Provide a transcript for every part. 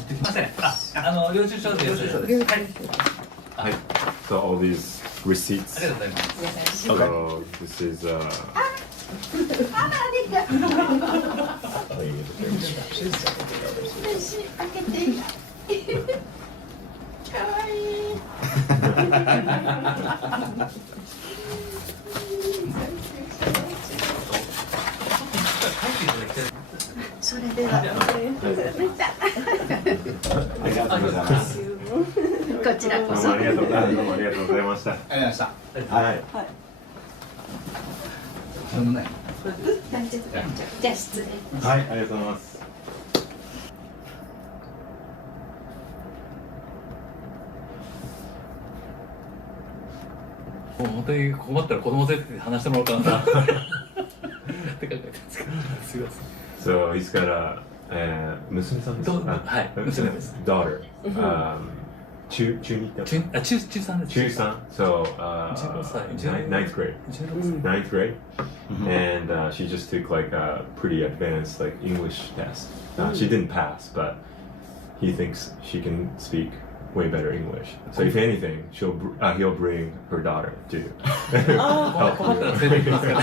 持ってきません。領収書です。はい。So all these receipts. ありがとうございます。So this isそれではありがとうございます。こちらこそどうもありがとうございました。ありがとうございました。はい。そのね。大丈夫じゃあ失礼はい、ありがとうございます。もう本当に困ったら子供連れて話してもらおうかなって考えてるんですけど、すいません。So he's got a 娘さんですか？はい、娘です。Daughter. 中二って中3です。中3 So 15歳 ninth grade. Ninth grade. And she just took like a pretty advanced like English test. She didn't pass, but he thinks she can speak way better English. So if anything, he'll bring her daughter to help 困ったら連れて行きますから。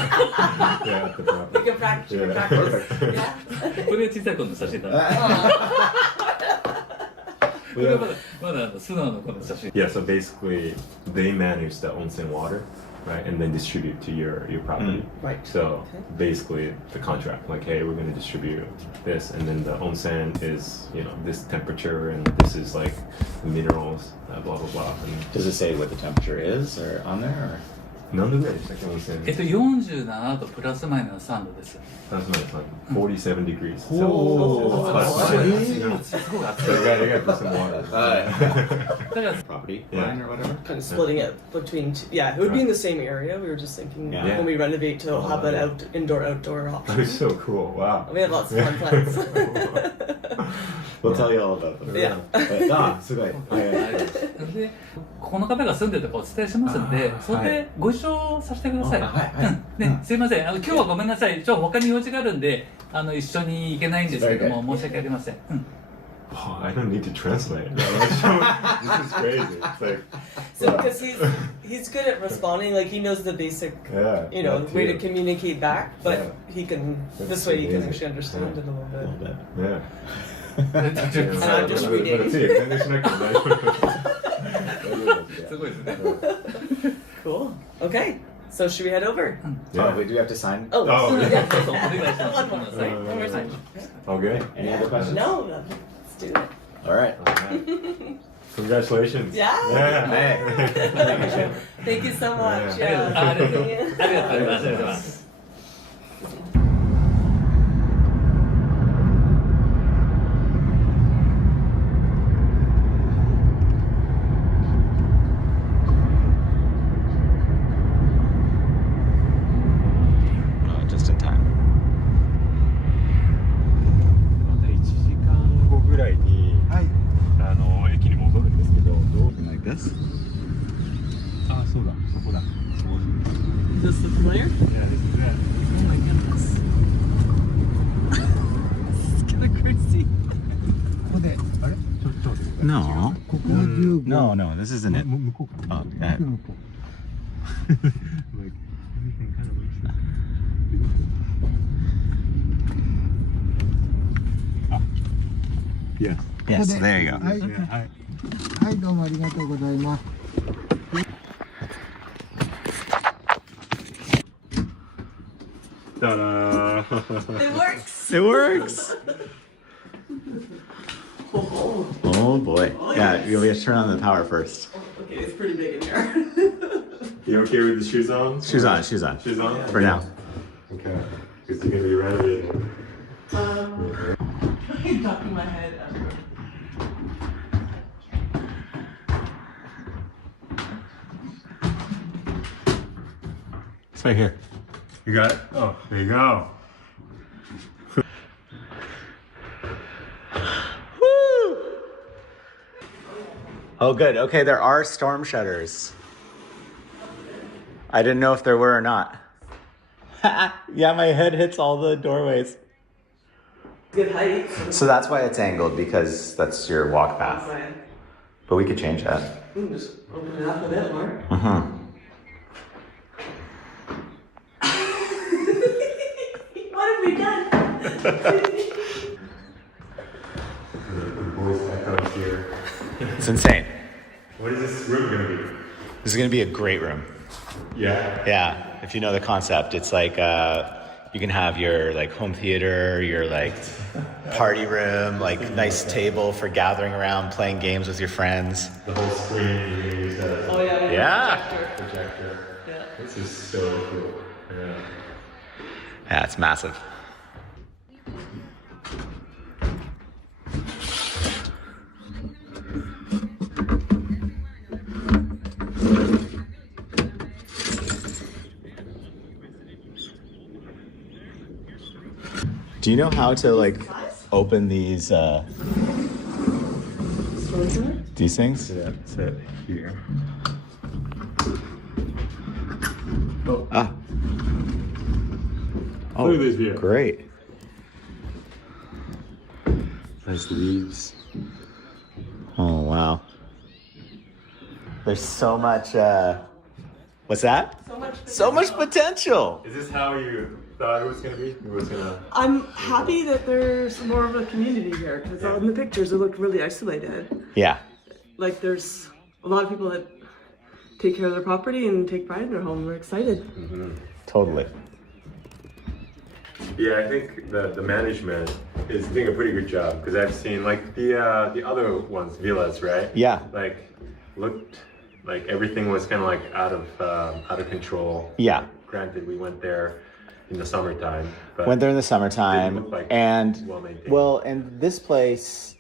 Yeah, at the property. You can practice. You can Yeah. practice. Perfect. Yeah. これが小さい頃の写真だね。これはまだ素直な頃の写真。 Yeah, so basically they manage the onsen water, right, and then distribute to your property. Right. So basically the contract, like, hey, we're going to distribute this, and then the onsen is, you know, this temperature, and this is like the minerals, blah blah blah. And Does it say what the temperature is or on there? Or? 何度ぐらいでしたっけ、温泉。47度プラスマイナス3度です。That's like 47 degrees. So, Oh. plus minus. すごい暑い。 So you gotta put some water. だから、 Property Yeah. line or whatever? Kind of splitting it between. Yeah, it would be in the same area. We were just thinking Yeah. when we renovate to have an indoor-outdoor That option. is so cool. Wow. We have lots of fun plans. We'll tell you all about them. Yeah. すごい。で、ここの方が住んでるとかお伝えしますんで、それでご一緒させてください。ね、すいません。今日はごめんなさい。他に用事があるんで、一緒に行けないんですけども、申し訳ありません。Oh, I don't need to translate. This is crazy. It's like, So because he's good at responding, like he knows the basic, yeah, you know, that way to too. communicaate back, but Yeah. he can. That's This way, you can amazing. actually understand Yeah. it a little A little bit. bit. Yeah. And I'm just reading. すごいですね。 Cool. Okay. So should we head over? Oh, wait, do we have to sign? Oh, Oh, so, yeah. yeah. そうそう、お願いします。 One more sign. One more sign. Okay. Any other questions? No, let's do it. All right. Congratulations. Yeah. Yeah. Hey. Thank you so much. Yeah. Yeah. ありがとうございます。ありがとうございます。Just in time. また1時間後ぐらいに、駅に戻るんですけど、どう Like this? あ、そうだ、そこだ。 Does this look familiar? Yeah, this is it. Oh my goodness. It's kind of crazy. ここで、あれちょっと待ってください。 No. ここは15。 No, no, this isn't it. 向こうかな。 Oh, yeah. 向こう。Like, everything kind of looks like... あ、Yes. Yes, there you go. はい、はい。はい、どうもありがとうございます。だらー。 It works. It works. Oh boy. Yeah, we have to turn on the power first. Okay, it's pretty big in here. You okay with the shoes on? Shoes on, shoes on. Shoes on? For now. Okay. Because you're going to be renovating. I'm ducking my head. It's right here. You got it? Oh, there you go. Oh, good. Okay, there are storm shutters. I didn't know if there were or not. Yeah, my head hits all the doorways. Good height. So that's why it's angled, because that's your walk path. Right. But we could change that. Just open it up a bit more. Mm-hmm. What have we done? The voice echoes here. It's insane. What is this room gonna be? This is going to be a great room. Yeah. Yeah, if you know the concept, it's like you can have your like home theater, your like party room, like nice table for gathering around, playing games with your friends. The whole screen you can use that as Oh yeah. Yeah. projector. Yeah. This is so cool. Yeah. Yeah, it's massive. Do you know how to like open these things? Yeah, set here. Ah. Oh, Look at this view. great. Nice leaves. Oh, wow. There's so much, what's that? So much potential. Is this how you thought it was gonna be? It was gonna. I'm happy that there's more of a community here because on the pictures it looked really isolated. Yeah. Like there's a lot of people that take care of their property and take pride in their home. We're excited. Totally. Yeah, I think the management is doing a pretty good job because I've seen like the other ones, villas, right? Yeah. Like looked like everything was kind of like out of control. Yeah. Granted, we went there in the summertime, but Went there in the didn't summertime, look like and well-maintained. well, and this place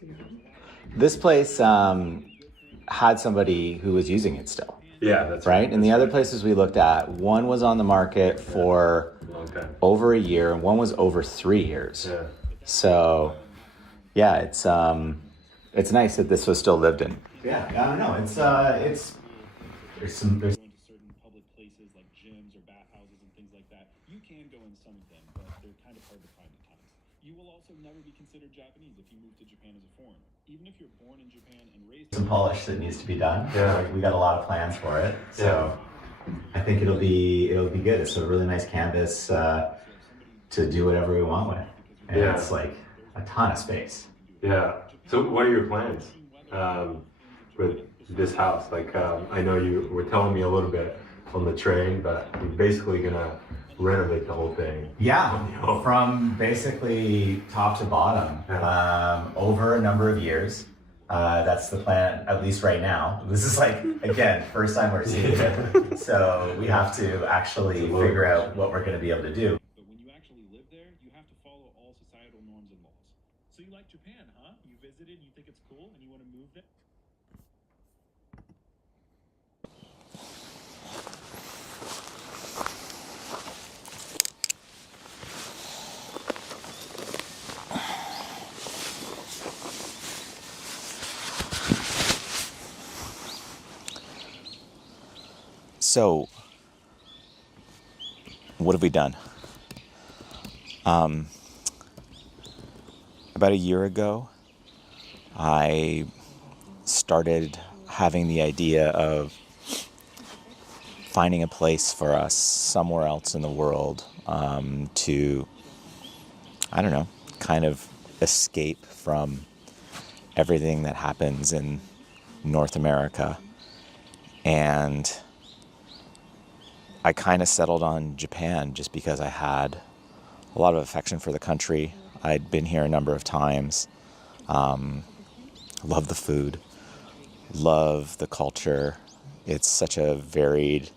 had somebody who was using it still, yeah, that's right? And the other places we looked at, one was on the market for Long time. over a year, and one was over 3 years. Yeah. So, yeah, it's nice that this was still lived in. Yeah, I don't know. It's there's Go into certain public places like gyms or bathhouses and things like that. You can go in some of them, but they're kind of hard to find at times. You will also never be considered Japanese if you move to Japan as a foreigner. Even if you're born in Japan and raised some polish that needs to be done. Yeah. Like, we got a lot of plans for it, so I think it'll be good. It's a really nice canvas to do whatever we want with, and Yeah. it's like a ton of space. Yeah. So, what are your plans with this house? Like, I know you were telling me a little bit on the train, but you're basically gonna renovate the whole thing. Yeah, Oh. from basically top to bottom, over a number of years. That's the plan, at least right now. This is like, again, first time we're seeing it. So we have to actually figure out what we're gonna be able to do. But when you actually live there, you have to follow all societal norms and laws. So you like Japan, huh? You visited, you think it's cool, and you want to move there? So, what have we done? About a year ago, I started having the idea of finding a place for us somewhere else in the world to, I don't know, kind of escape from everything that happens in North America. And I kind of settled on Japan just because I had a lot of affection for the country. I'd been here a number of times. Love the food, love the culture. It's such a varied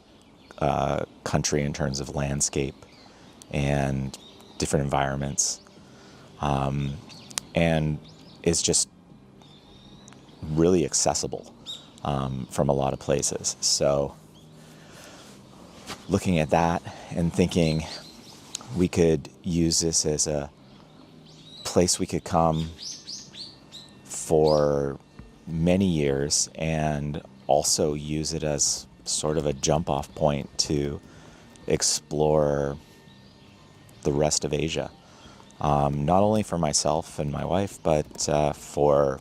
country in terms of landscape and different environments. And it's just really accessible from a lot of places. So looking at that and thinking we could use this as a place we could come for many years and also use it as sort of a jump-off point to explore the rest of Asia. not only for myself and my wife, but for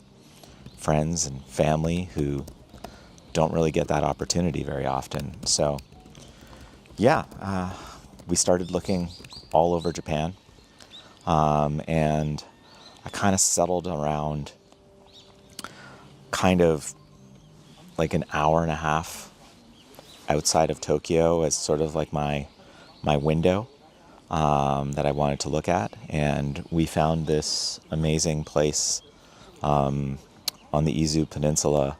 friends and family who don't really get that opportunity very often. So yeah, we started looking all over Japan, and I kind of settled around kind of like an hour and a half outside of Tokyo as sort of like my window that I wanted to look at. And we found this amazing place on the Izu Peninsula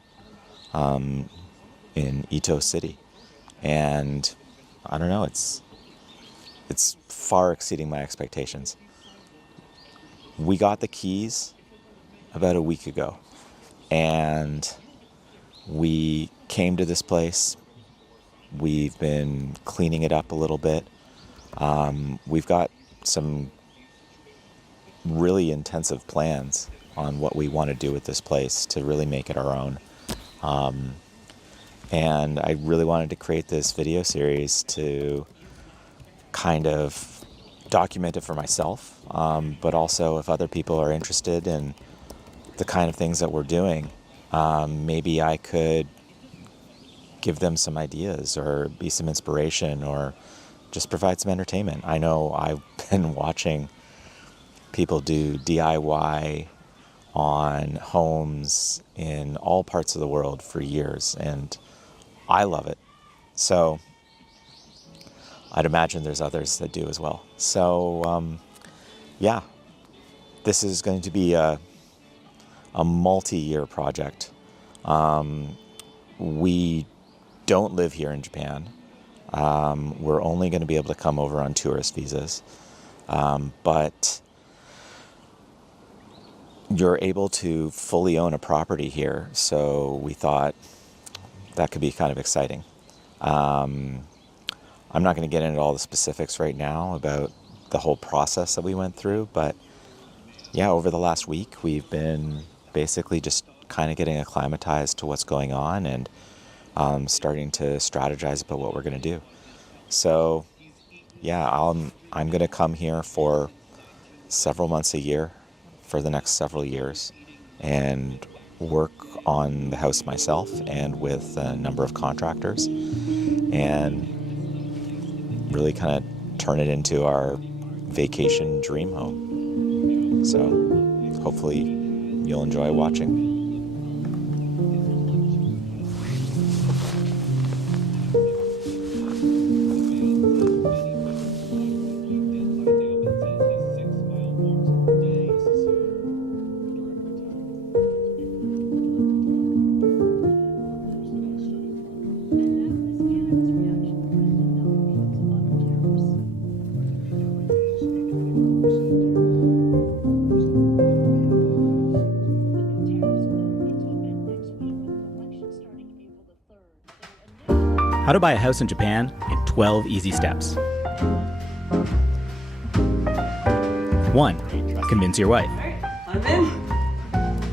in Ito City. And I don't know, it's far exceeding my expectations. We got the keys about a week ago, and we came to this place. We've been cleaning it up a little bit. We've got some really intensive plans on what we want to do with this place to really make it our own. And I really wanted to create this video series to kind of document it for myself, but also if other people are interested in the kind of things that we're doing, maybe I could give them some ideas or be some inspiration or just provide some entertainment. I know I've been watching people do DIY on homes in all parts of the world for years, and I love it. So I'd imagine there's others that do as well. So yeah, this is going to be a multi-year project. We don't live here in Japan. We're only going to be able to come over on tourist visas. But you're able to fully own a property here, so we thought that could be kind of exciting. I'm not going to get into all the specifics right now about the whole process that we went through, but yeah, over the last week, we've been basically just kind of getting acclimatized to what's going on and starting to strategize about what we're going to do. So yeah, I'm going to come here for several months a year for the next several years and work on the house myself and with a number of contractors and really kind of turn it into our vacation dream home. So hopefully you'll enjoy watching. How to buy a house in Japan in 12 easy steps. 1. Convince your wife.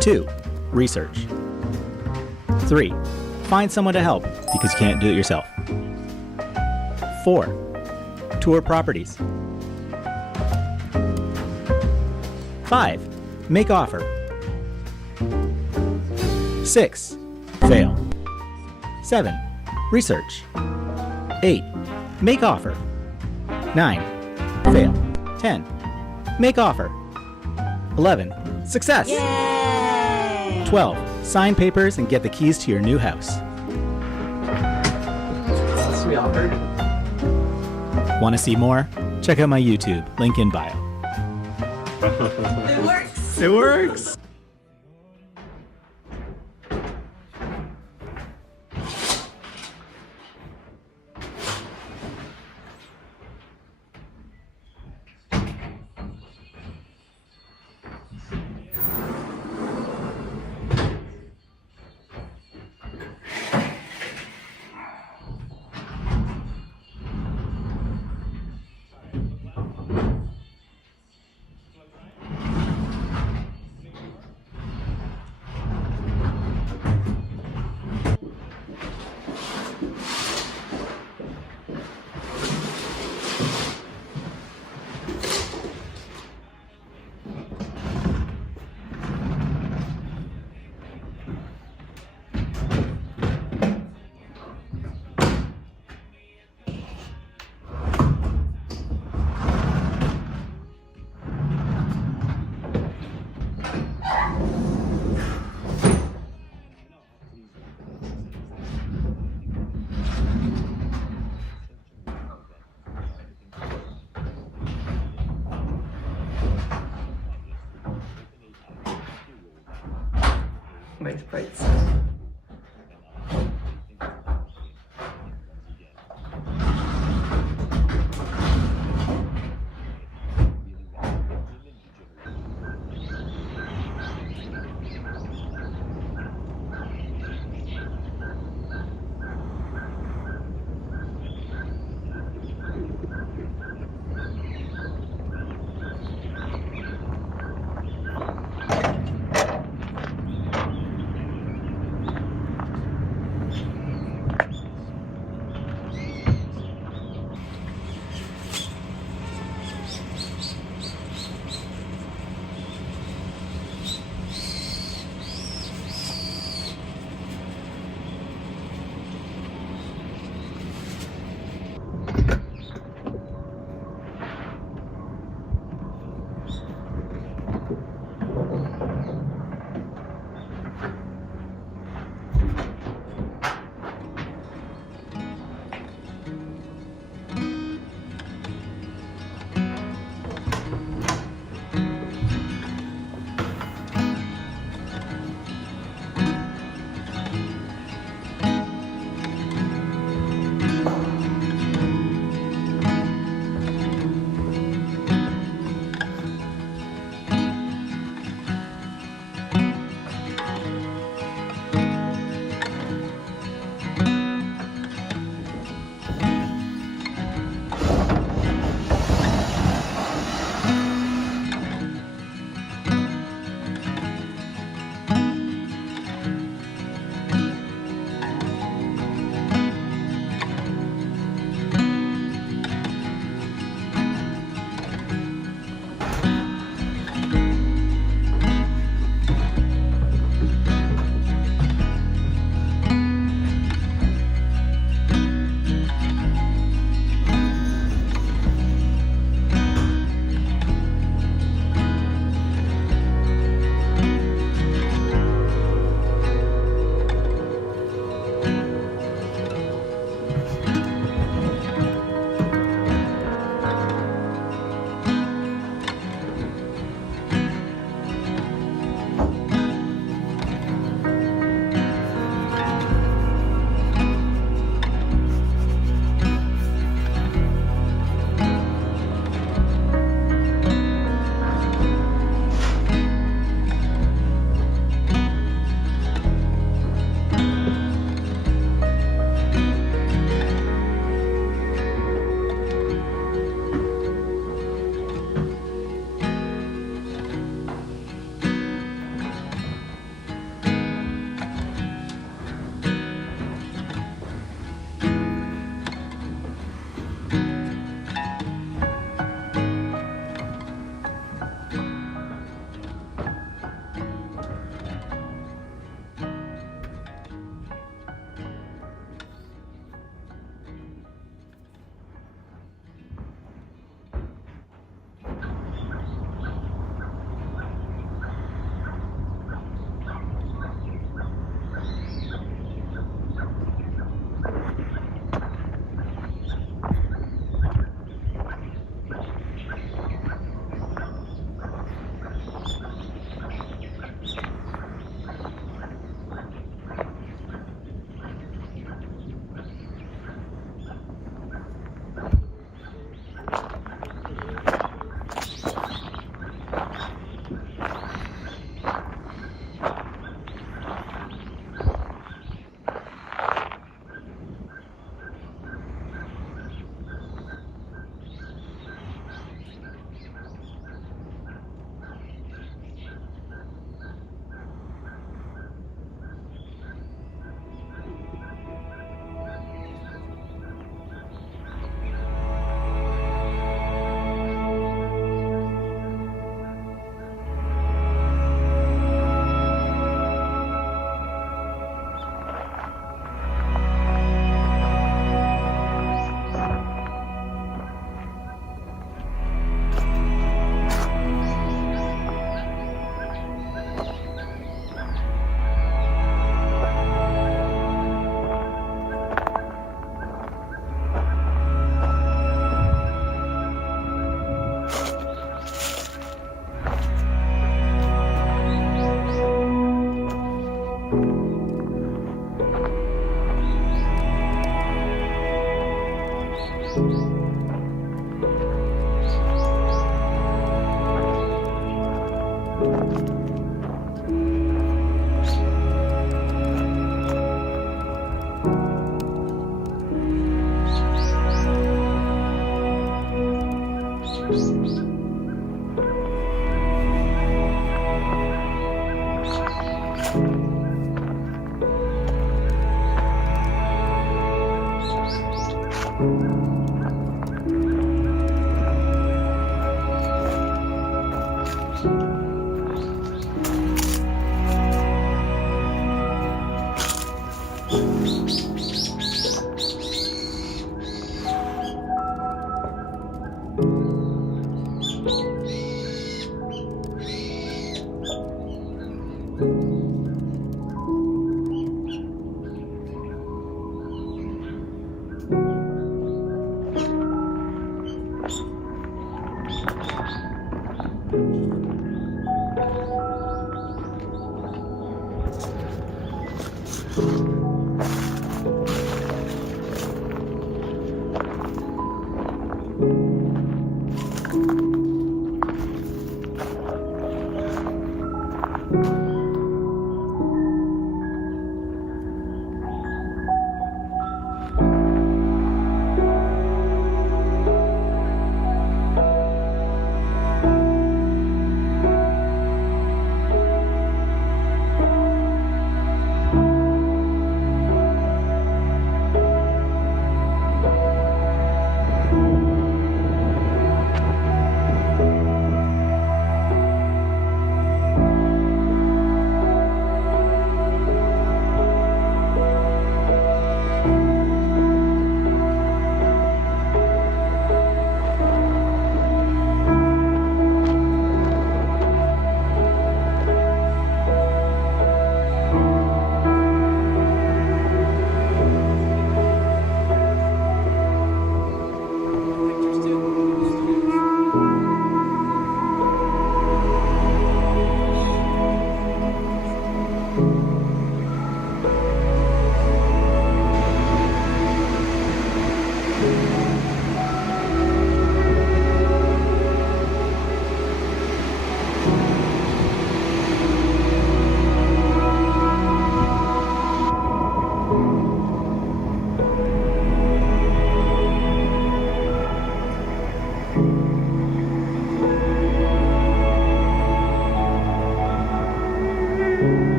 2. Research. 3. Find someone to help because you can't do it yourself. 4. Tour properties. 5. Make offer. 6. Fail. 7. Research. 8. Make offer. 9. Fail. 10. Make offer. 11. Success! Yay! 12. Sign papers and get the keys to your new house. Want to see more? Check out my YouTube, link in bio. It works! It works! my sprites.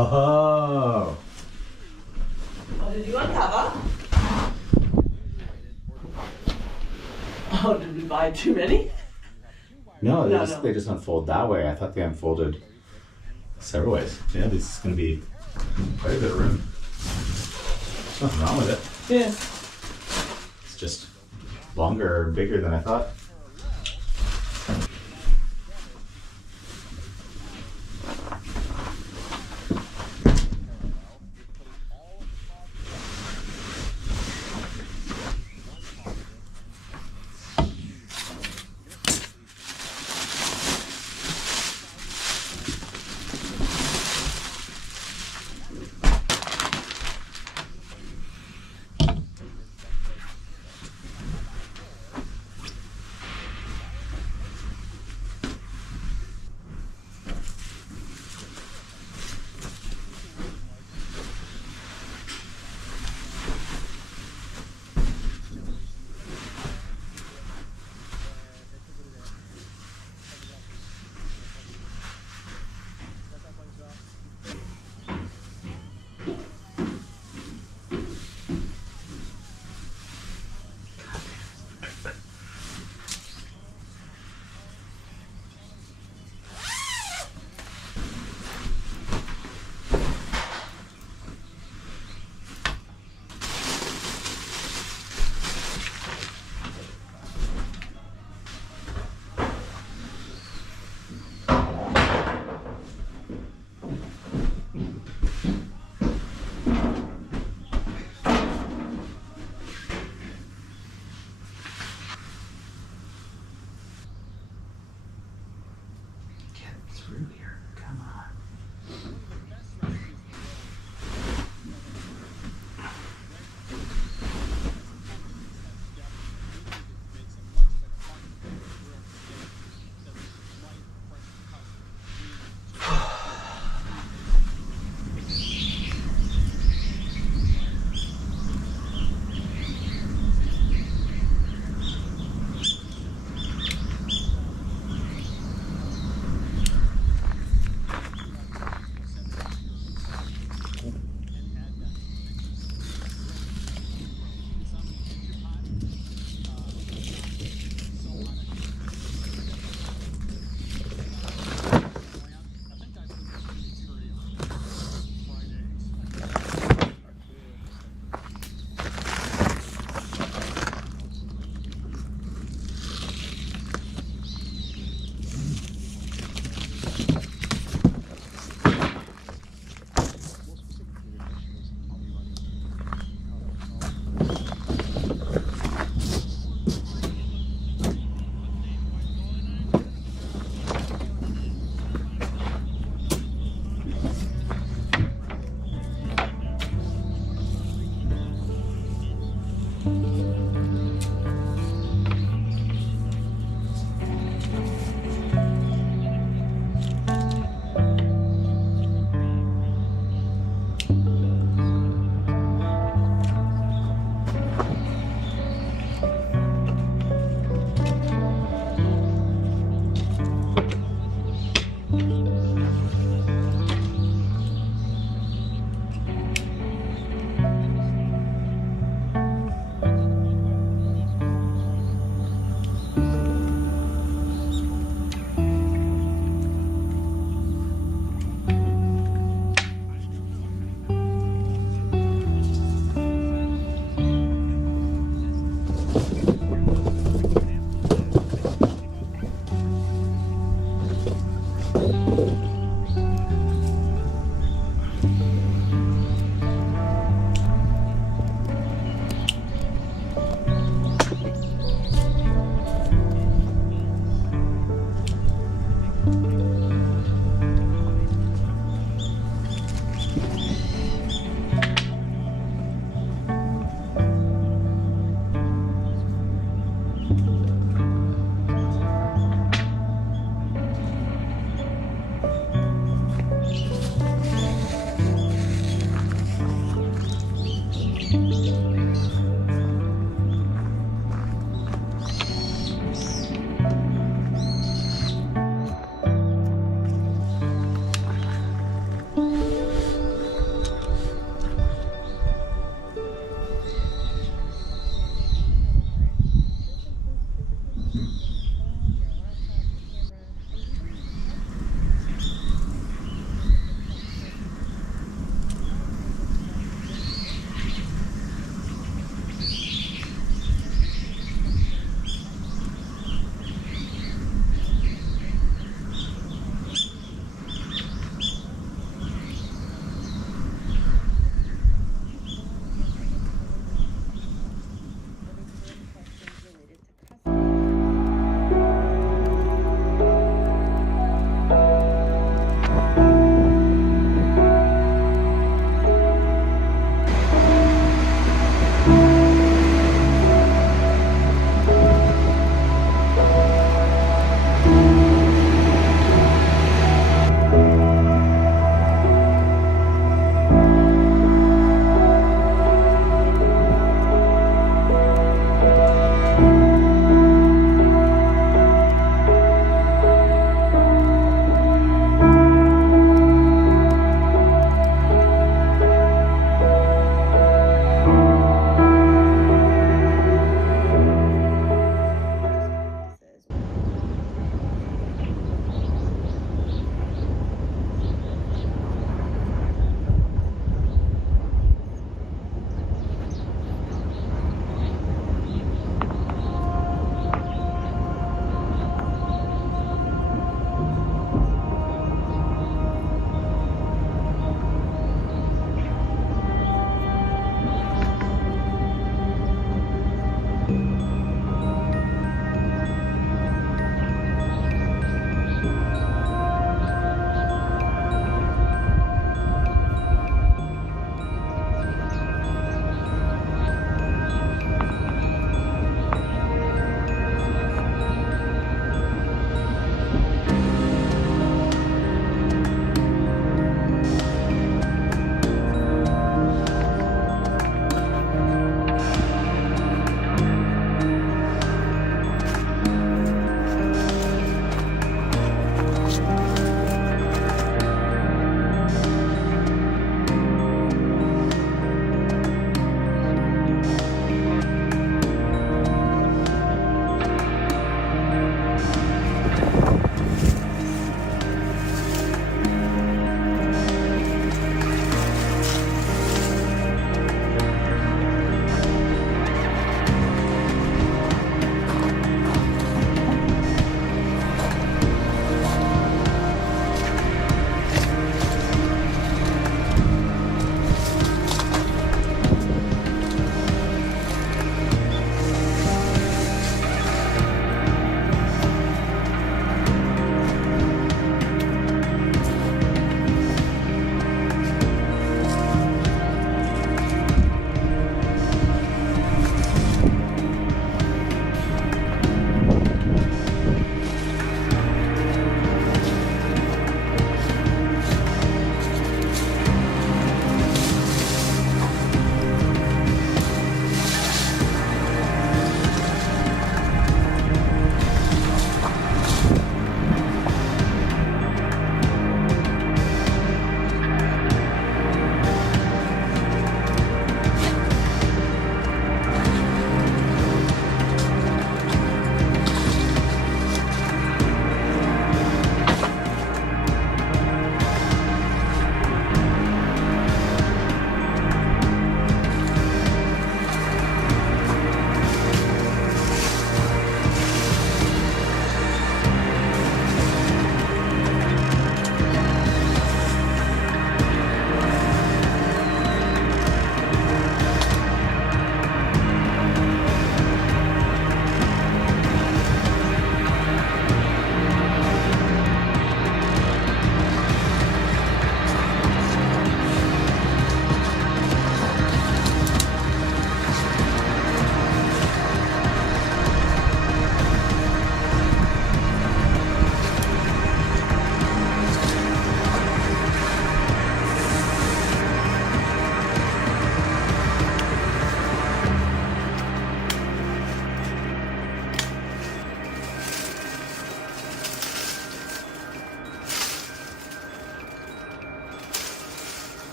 Oh. Oh, did you want Tava? Oh, did we buy too many? No, No, they just unfold that way. I thought they unfolded several ways. Yeah, this is going to be quite a bit of room. There's nothing wrong with it. Yeah. It's just longer or bigger than I thought.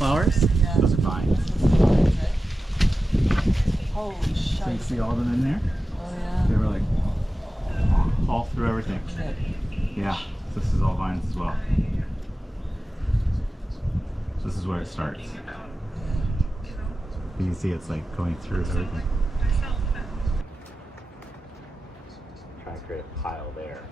flowers? Yeah. Those are vines. Holy So you shit. see all of them in there? Oh yeah. They were like all through everything. Yeah, this is all vines as well. This is where it starts. You can see it's like going through everything. Trying to create a pile there.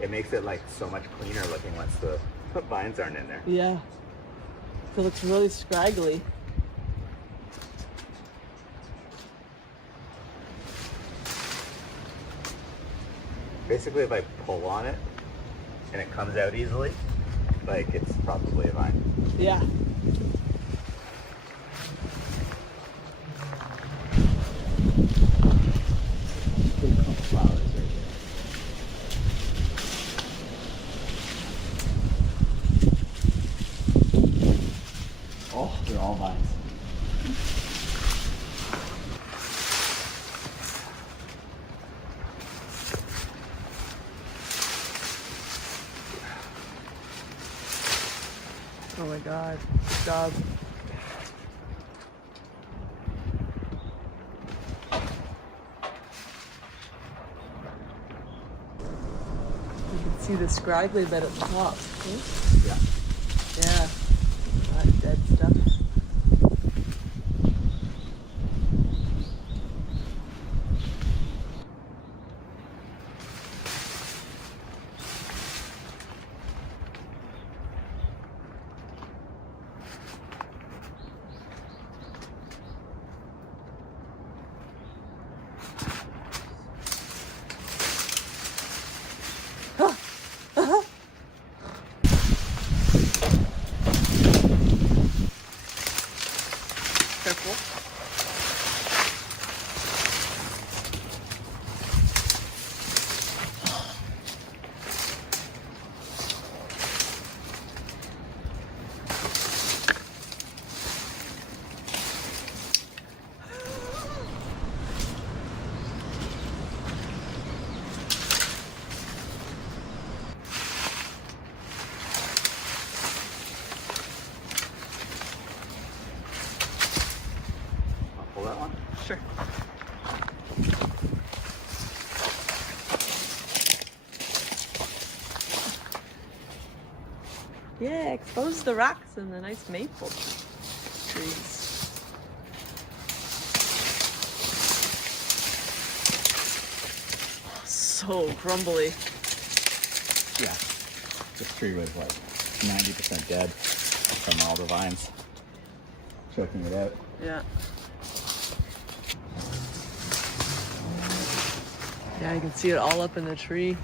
It makes it like so much cleaner looking once the vines aren't in there. Yeah. It looks really scraggly. Basically, if I pull on it and it comes out easily, like it's probably a vine. Yeah. Flowers right there. Oh, they're all vines. Oh my god. Good job. You can see the scraggly bit at the top. See? Yeah. Yeah. That dead stuff. Careful. I'll pull that one. Sure. Yeah, expose the rocks and the nice maple trees. So crumbly. Yeah. This tree was like 90% dead from all the vines choking it out. Yeah. Yeah, you can see it all up in the tree.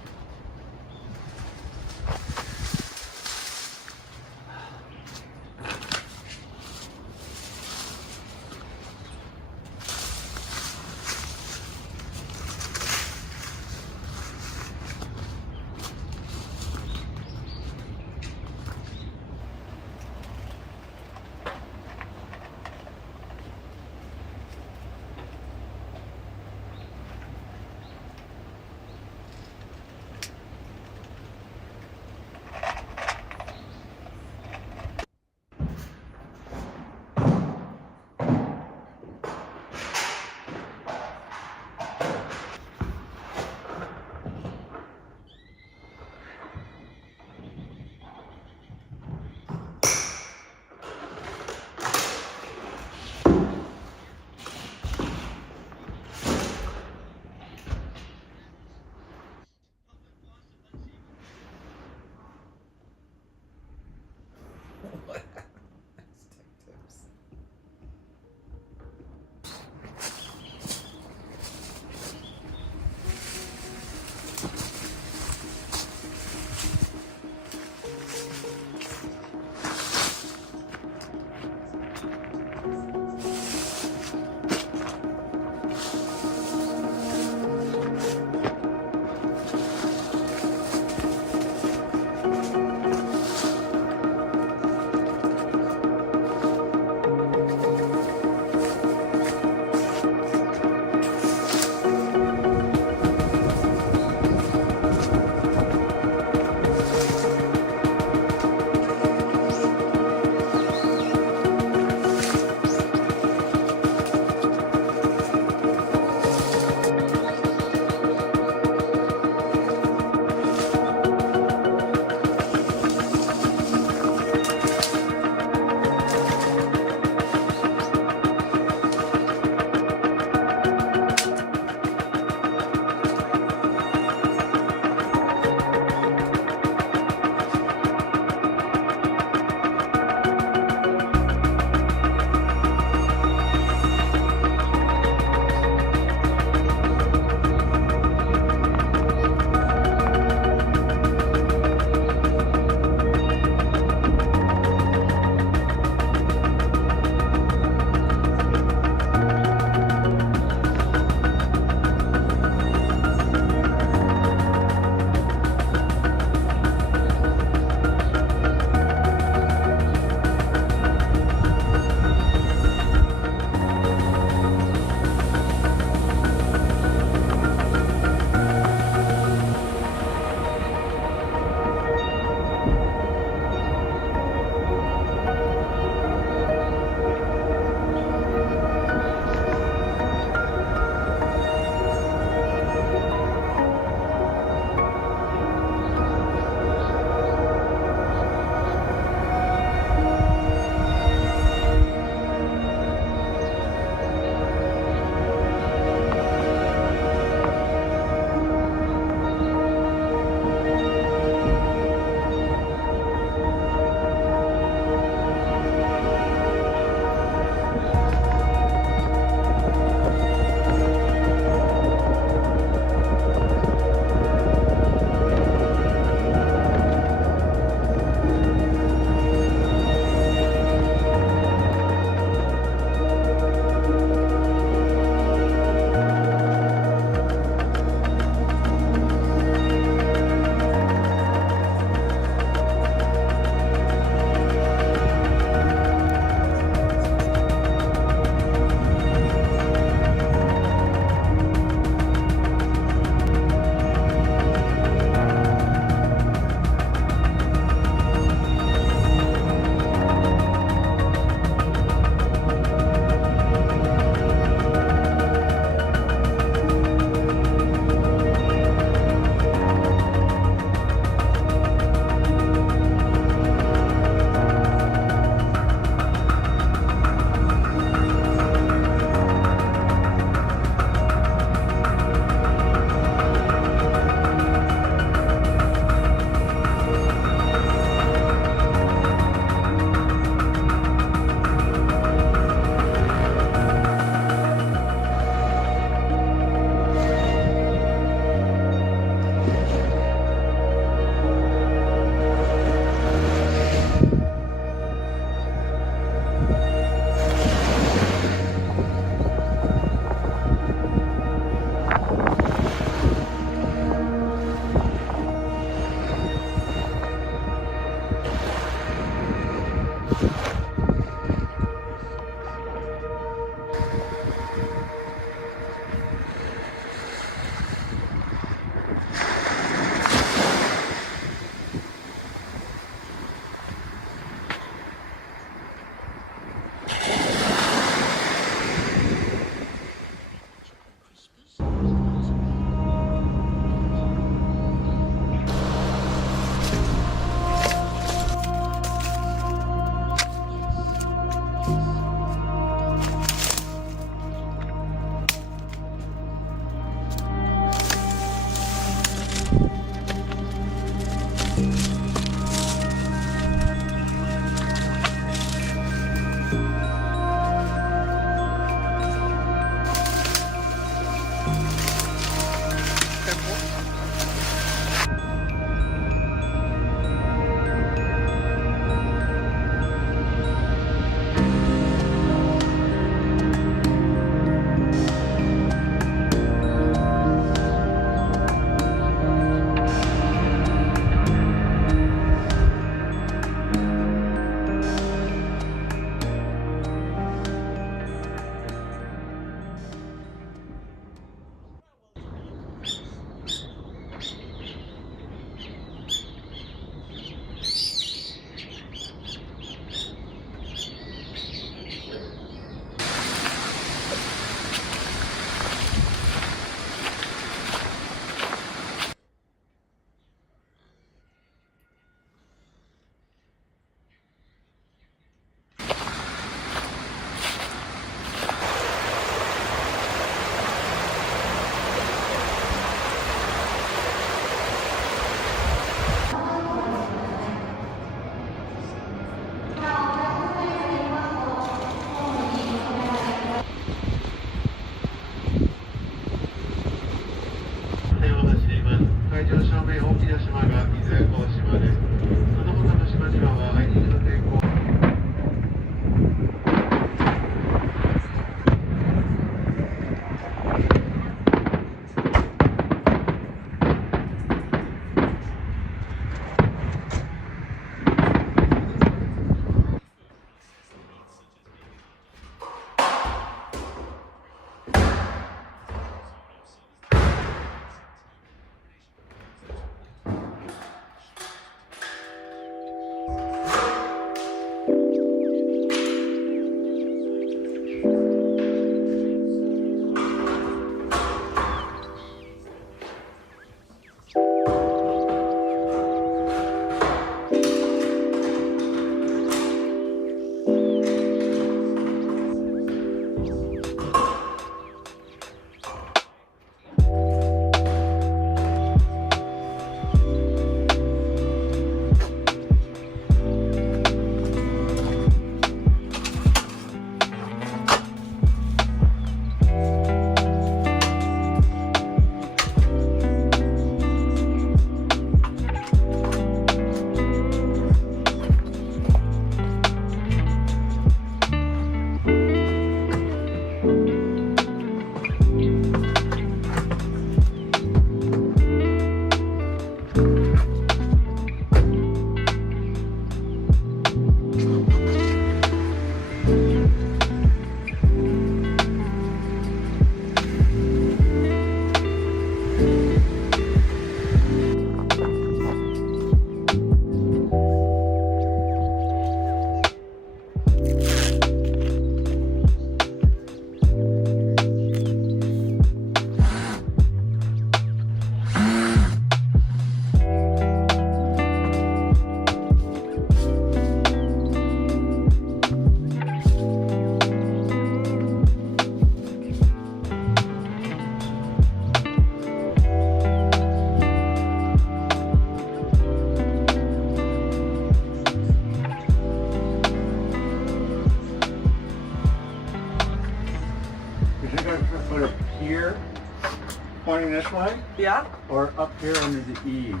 this way Yeah? or up here under the eave,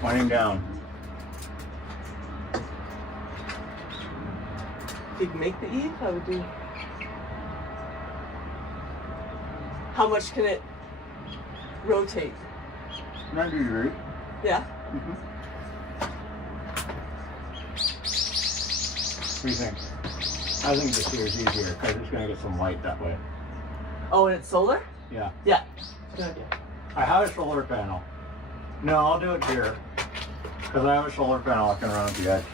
pointing down. If you can make the eve, that would be. How much can it rotate? 90 degrees. Yeah? What do you think? I think this here is easier because it's going to get some light that way. Oh, and it's solar? Yeah. Yeah. Good idea. I have a solar panel. No, I'll do it here. Because I have a solar panel I can run at the edge.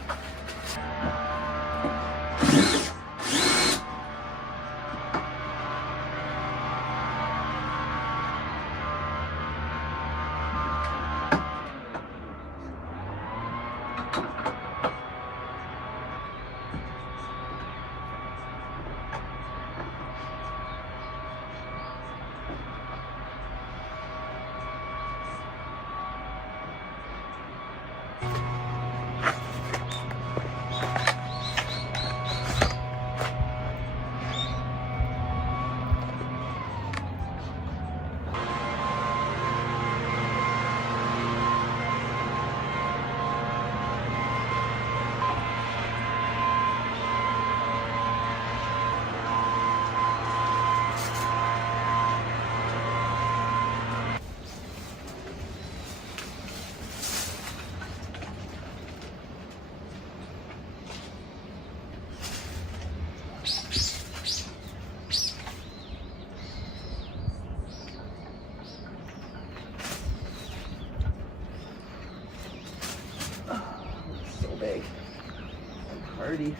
So big. And hardy.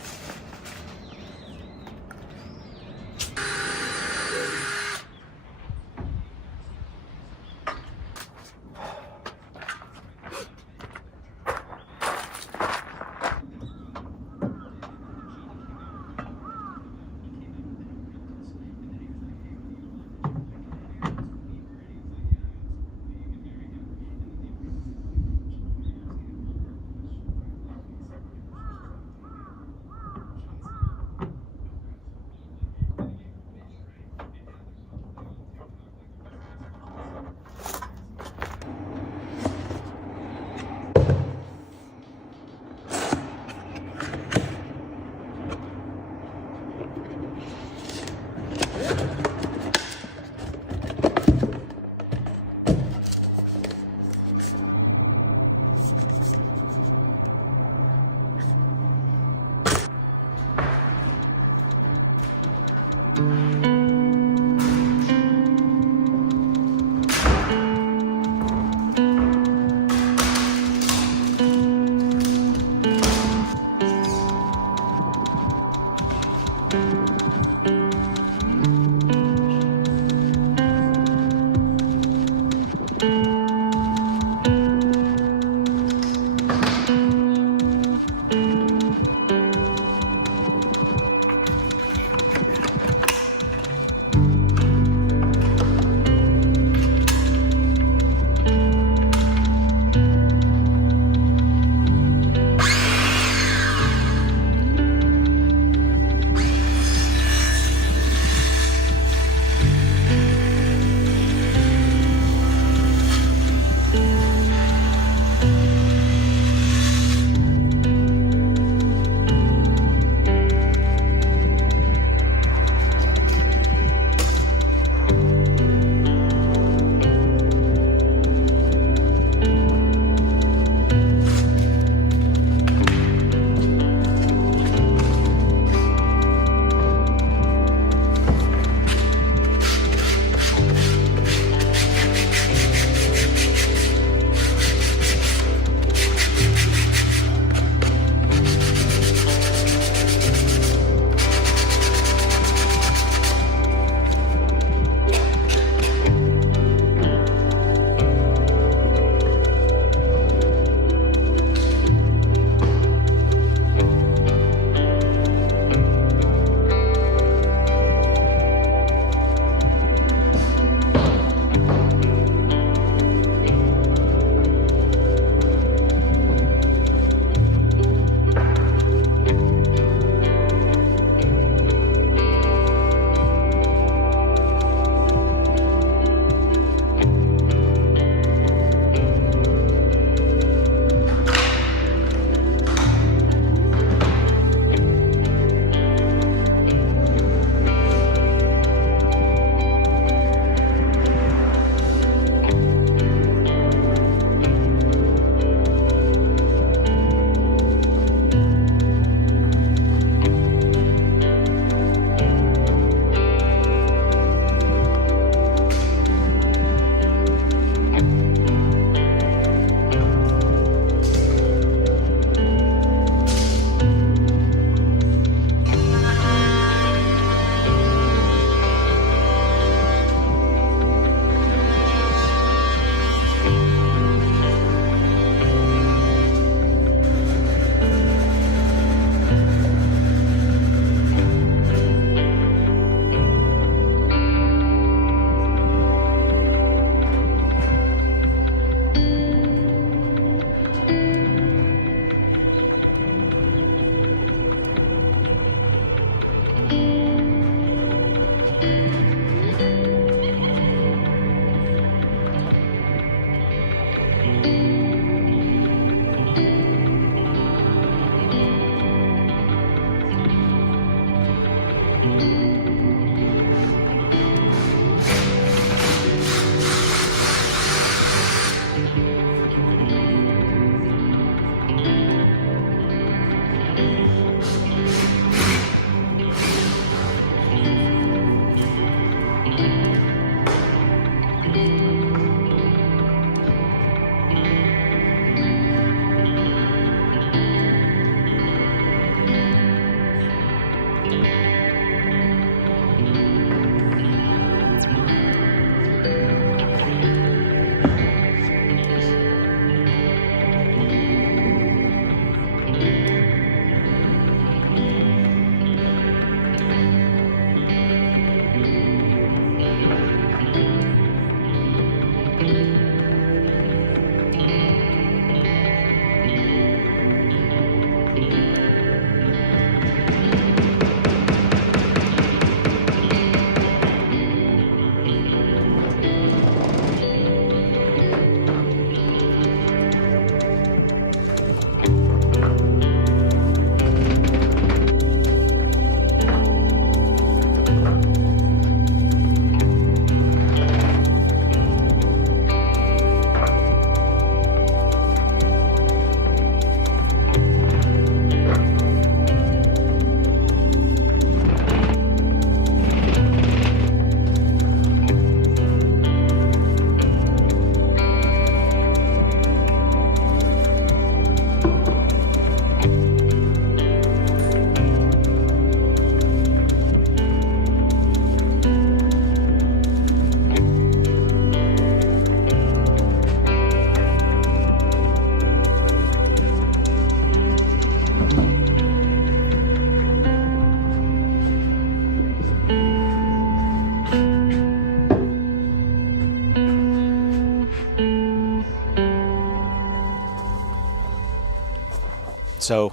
So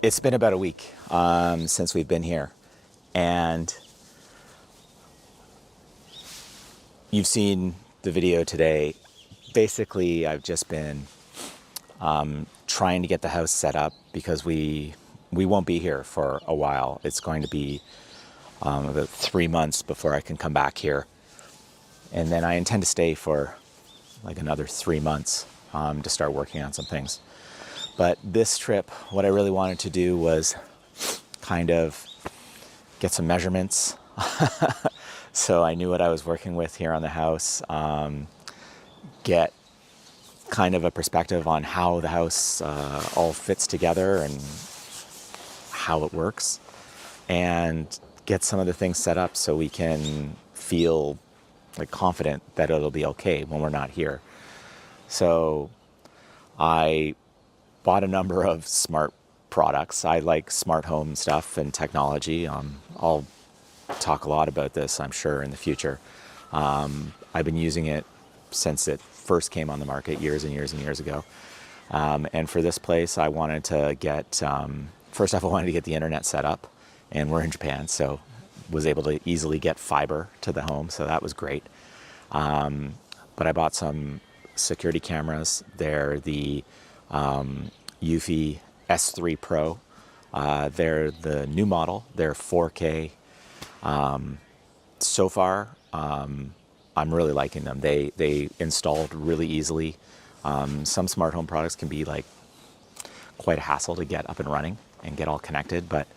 it's been about a week since we've been here, and you've seen the video today. Basically, I've just been trying to get the house set up because we won't be here for a while. It's going to be about 3 months before I can come back here. And then I intend to stay for like another 3 months to start working on some things. But this trip, what I really wanted to do was kind of get some measurements. So I knew what I was working with here on the house, get kind of a perspective on how the house all fits together and how it works, and get some of the things set up so we can feel like confident that it'll be okay when we're not here. So I bought a number of smart products. I like smart home stuff and technology. I'll talk a lot about this, I'm sure, in the future. I've been using it since it first came on the market years and years and years ago. And for this place, I wanted to get, first off, I wanted to get the internet set up, and we're in Japan, so was able to easily get fiber to the home, so that was great. But I bought some security cameras. They're the Eufy S3 Pro. They're the new model. They're 4K. So far, I'm really liking them. They installed really easily. Some smart home products can be like quite a hassle to get up and running and get all connected, but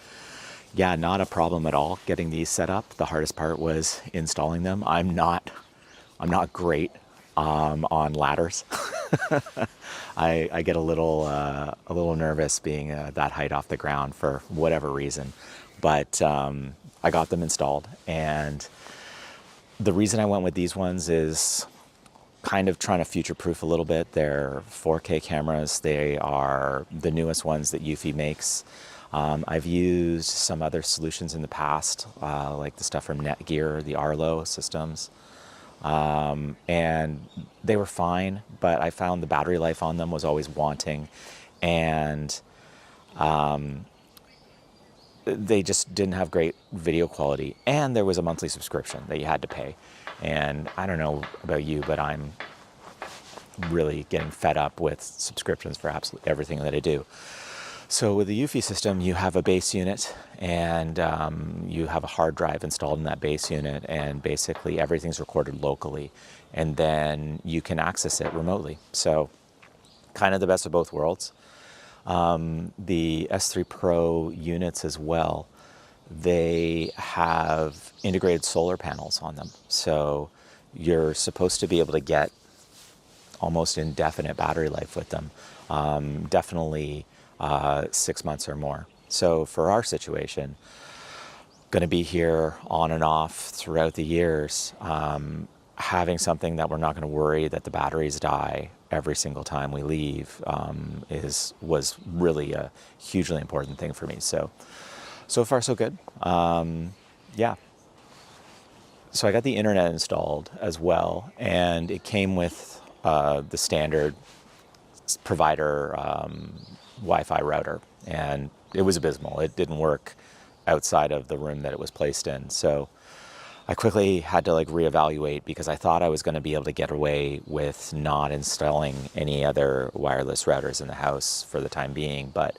yeah, not a problem at all getting these set up. The hardest part was installing them. I'm not great on ladders. I get a little nervous being that height off the ground for whatever reason, but I got them installed, and the reason I went with these ones is kind of trying to future-proof a little bit. They're 4K cameras. They are the newest ones that Eufy makes. I've used some other solutions in the past, like the stuff from Netgear, the Arlo systems, and they were fine, but I found the battery life on them was always wanting, and they just didn't have great video quality, and there was a monthly subscription that you had to pay. And I don't know about you, but I'm really getting fed up with subscriptions for absolutely everything that I do. So with the Eufy system, you have a base unit, and you have a hard drive installed in that base unit, and basically everything's recorded locally, and then you can access it remotely. So kind of the best of both worlds. The S3 Pro units as well, they have integrated solar panels on them. So you're supposed to be able to get almost indefinite battery life with them. Definitely 6 months or more. So for our situation, going to be here on and off throughout the years, having something that we're not going to worry that the batteries die every single time we leave was really a hugely important thing for me. So far so good. Yeah. So I got the internet installed as well, and it came with the standard provider Wi-Fi router, and it was abysmal. It didn't work outside of the room that it was placed in. So I quickly had to reevaluate, because I thought I was going to be able to get away with not installing any other wireless routers in the house for the time being. But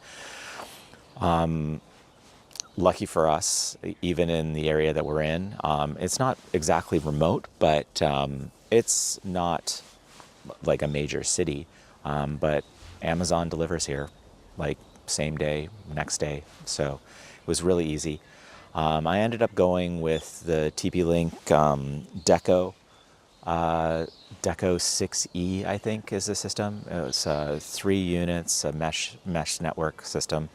lucky for us, even in the area that we're in, it's not exactly remote, but it's not like a major city. But Amazon delivers here same day, next day. So it was really easy. I ended up going with the TP-Link Deco 6E, I think, is the system. It was 3 units, a mesh network system.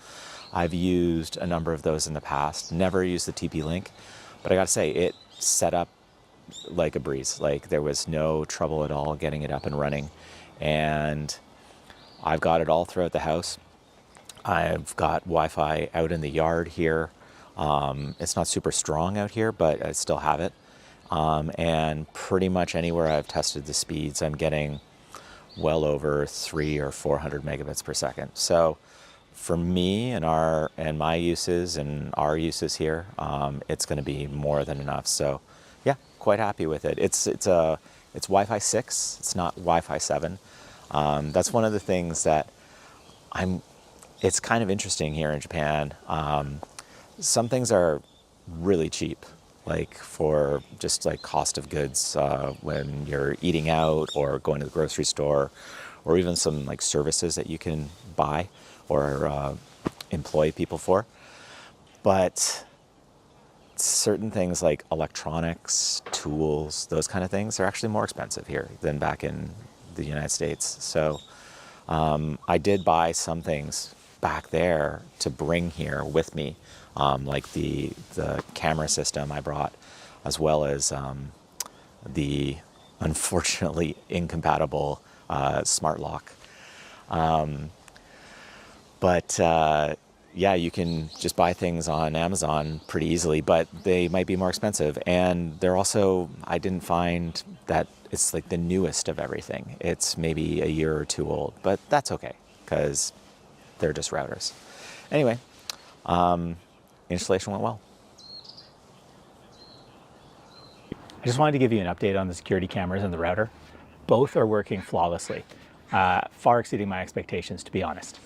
I've used a number of those in the past. Never used the TP-Link, but I gotta say, it set up like a breeze. There was no trouble at all getting it up and running. And I've got it all throughout the house. I've got Wi-Fi out in the yard here. It's not super strong out here, but I still have it. And pretty much anywhere I've tested the speeds, I'm getting well over 300 or 400 megabits per second. So for me and my uses and our uses here, it's going to be more than enough. So yeah, quite happy with it. It's Wi-Fi 6. It's not Wi-Fi 7. That's one of the things that it's kind of interesting here in Japan. Some things are really cheap, like for just like cost of goods when you're eating out or going to the grocery store, or even some like services that you can buy or employ people for. But certain things like electronics, tools, those kind of things are actually more expensive here than back in the United States. So I did buy some things back there to bring here with me, like the camera system I brought, as well as the unfortunately incompatible smart lock. But yeah, you can just buy things on Amazon pretty easily, but they might be more expensive. And they're also, I didn't find that it's like the newest of everything. It's maybe a year or two old, but that's okay because they're just routers. Anyway, installation went well. I just wanted to give you an update on the security cameras and the router. Both are working flawlessly, far exceeding my expectations, to be honest.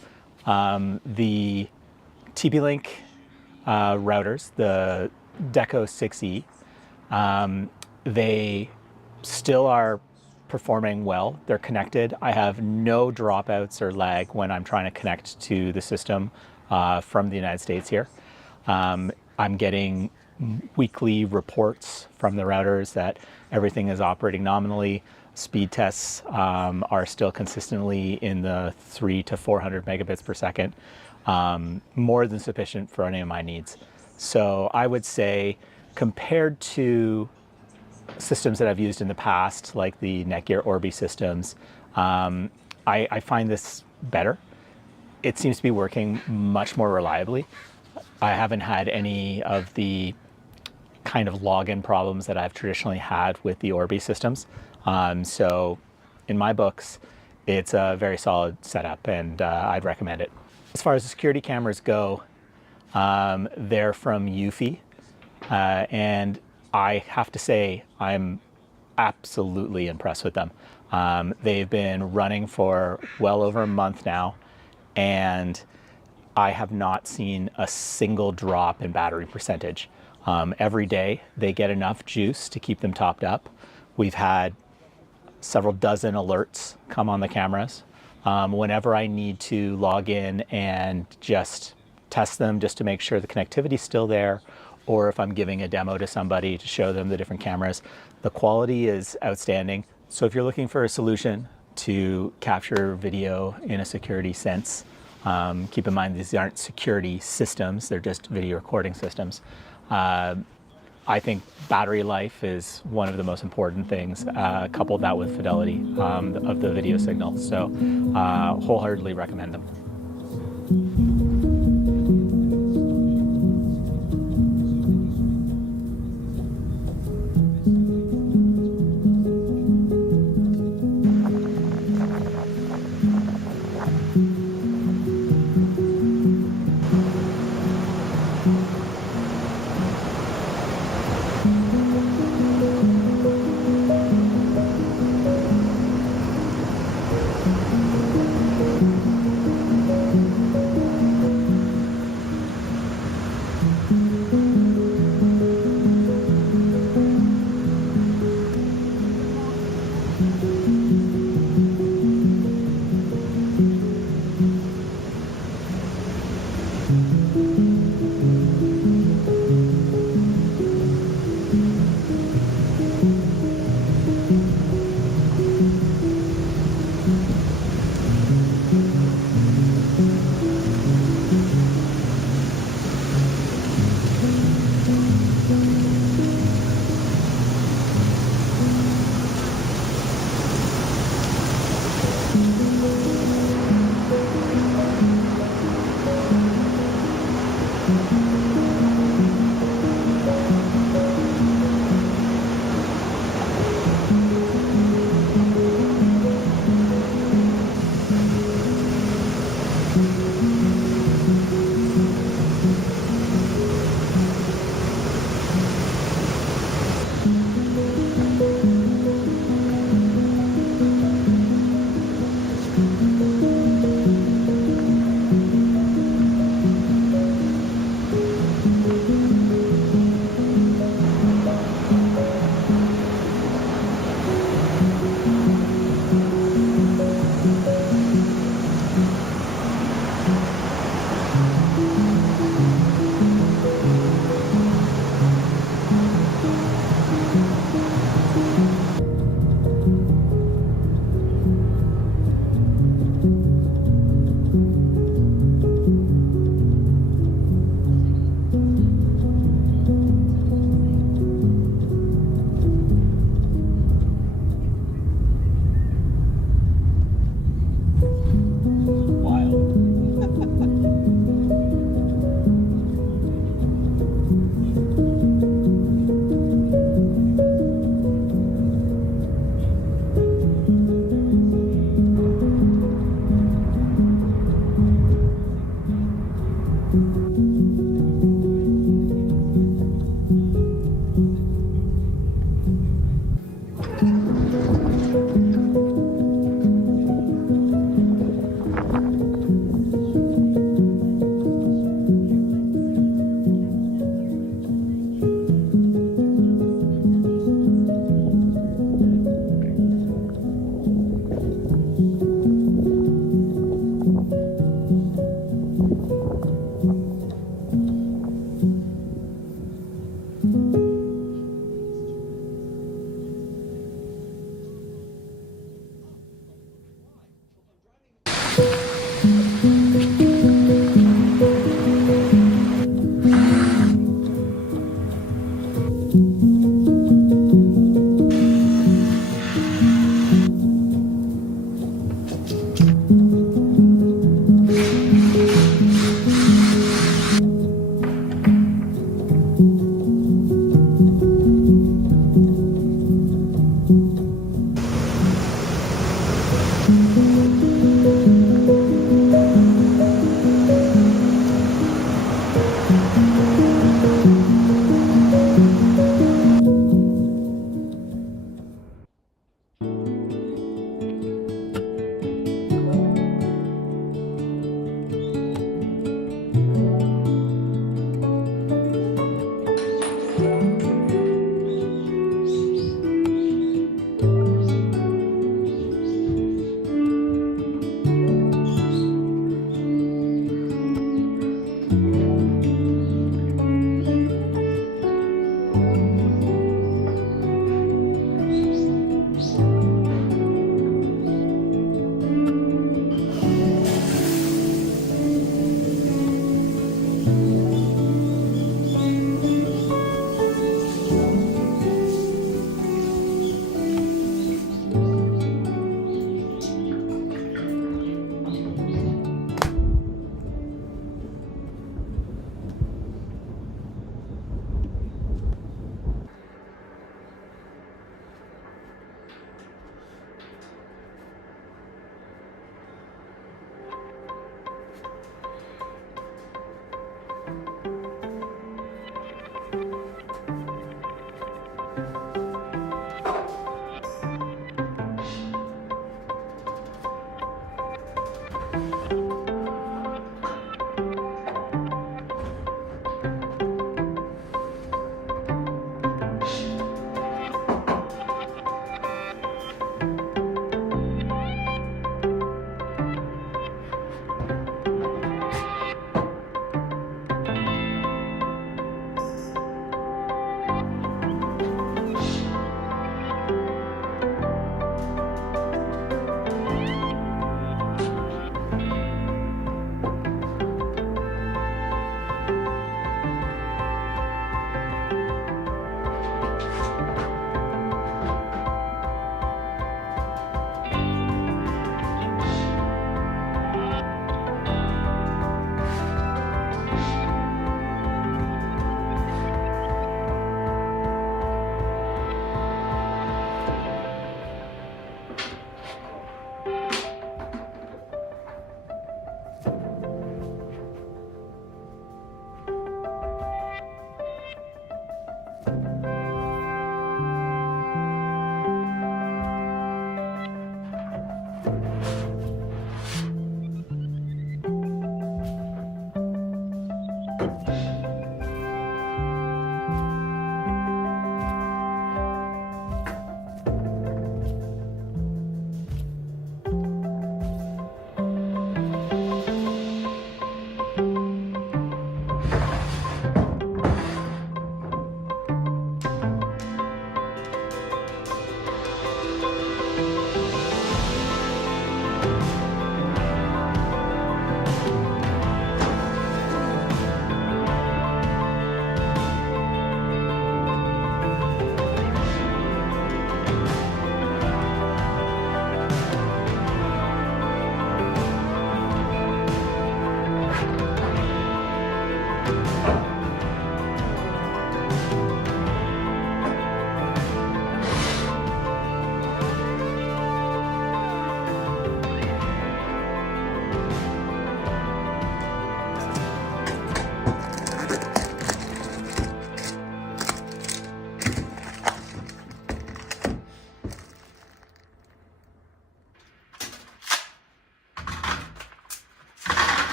The TP-Link routers, the Deco 6E, they still are performing well. They're connected. I have no dropouts or lag when I'm trying to connect to the system from the United States here. I'm getting weekly reports from the routers that everything is operating nominally. Speed tests are still consistently in the 300 to 400 megabits per second, more than sufficient for any of my needs. So I would say, compared to systems that I've used in the past, like the Netgear Orbi systems, I find this better. It seems to be working much more reliably. I haven't had any of the kind of login problems that I've traditionally had with the Orbi systems. So in my books, it's a very solid setup, and I'd recommend it. As far as the security cameras go, they're from Eufy, and I have to say I'm absolutely impressed with them. They've been running for well over a month now, and I have not seen a single drop in battery percentage. Every day they get enough juice to keep them topped up. We've had several dozen alerts come on the cameras. Whenever I need to log in and just test them just to make sure the connectivity is still there, or if I'm giving a demo to somebody to show them the different cameras, the quality is outstanding. So if you're looking for a solution to capture video in a security sense, keep in mind these aren't security systems, they're just video recording systems. I think battery life is one of the most important things, coupled that with fidelity of the video signal. So wholeheartedly recommend them.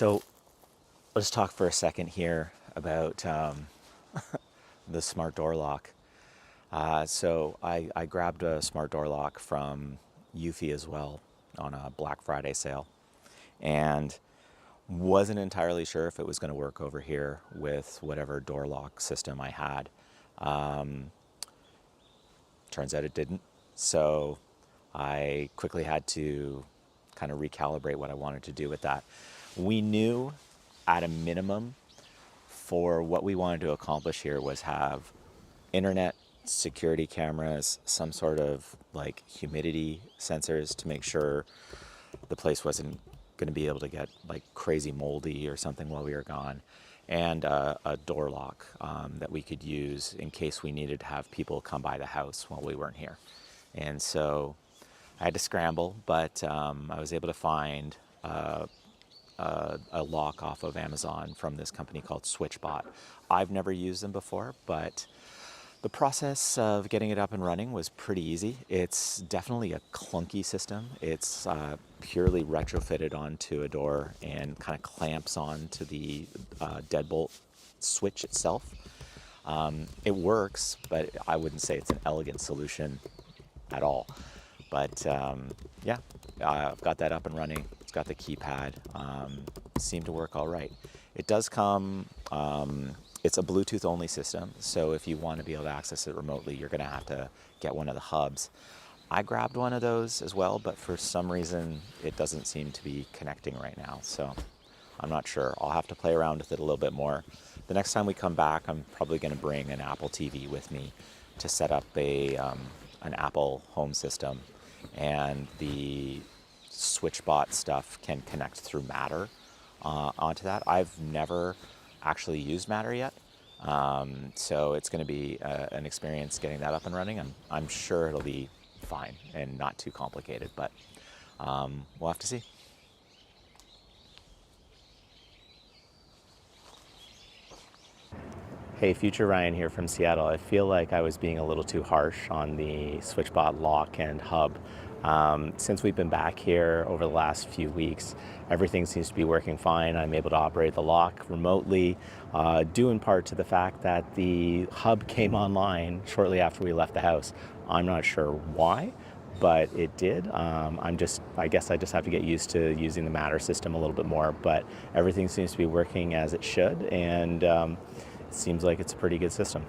So let's talk for a second here about the smart door lock. So I grabbed a smart door lock from Eufy as well on a Black Friday sale, and wasn't entirely sure if it was going to work over here with whatever door lock system I had. Turns out it didn't. So I quickly had to kind of recalibrate what I wanted to do with that. We knew at a minimum for what we wanted to accomplish here was have internet, security cameras, some sort of like humidity sensors to make sure the place wasn't going to be able to get like crazy moldy or something while we were gone, and a door lock that we could use in case we needed to have people come by the house while we weren't here. And so I had to scramble, but I was able to find a lock off of Amazon from this company called SwitchBot. I've never used them before, but the process of getting it up and running was pretty easy. It's definitely a clunky system. It's purely retrofitted onto a door and kind of clamps onto the deadbolt switch itself. It works, but I wouldn't say it's an elegant solution at all. But yeah, I've got that up and running. It's got the keypad. Seemed to work all right. It does come, it's a Bluetooth only system, so if you want to be able to access it remotely, you're going to have to get one of the hubs. I grabbed one of those as well, but for some reason it doesn't seem to be connecting right now, so I'm not sure. I'll have to play around with it a little bit more. The next time we come back, I'm probably going to bring an Apple TV with me to set up an Apple home system, and the SwitchBot stuff can connect through Matter onto that. I've never actually used Matter yet, so it's going to be an experience getting that up and running. I'm sure it'll be fine and not too complicated, but we'll have to see. Hey, Future Ryan here from Seattle. I feel like I was being a little too harsh on the SwitchBot lock and hub. Since we've been back here over the last few weeks, everything seems to be working fine. I'm able to operate the lock remotely, due in part to the fact that the hub came online shortly after we left the house. I'm not sure why, but it did. I guess I just have to get used to using the Matter system a little bit more, but everything seems to be working as it should, and it seems like it's a pretty good system.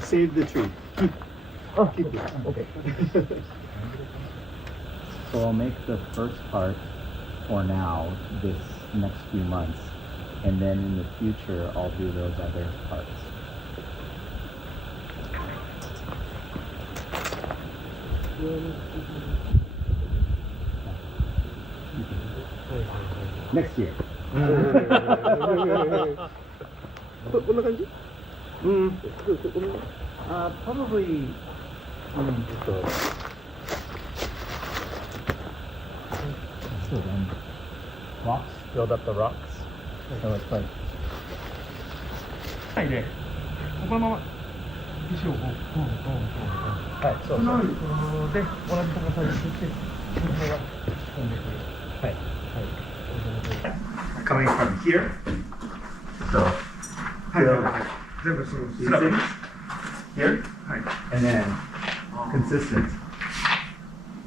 Save the tree. Keep it. Okay. So I'll make the first part for now, this next few months, and then in the future I'll do those other parts. Next year. Probably. Rocks, build up the rocks. So it's like. はいで、このまま石をこう、はい、そうそう。で、同じ高さにして、これが飛んでくる。はい。はい。Coming from here. So. はい。全部そう。These things. Here. はい。And then consistent.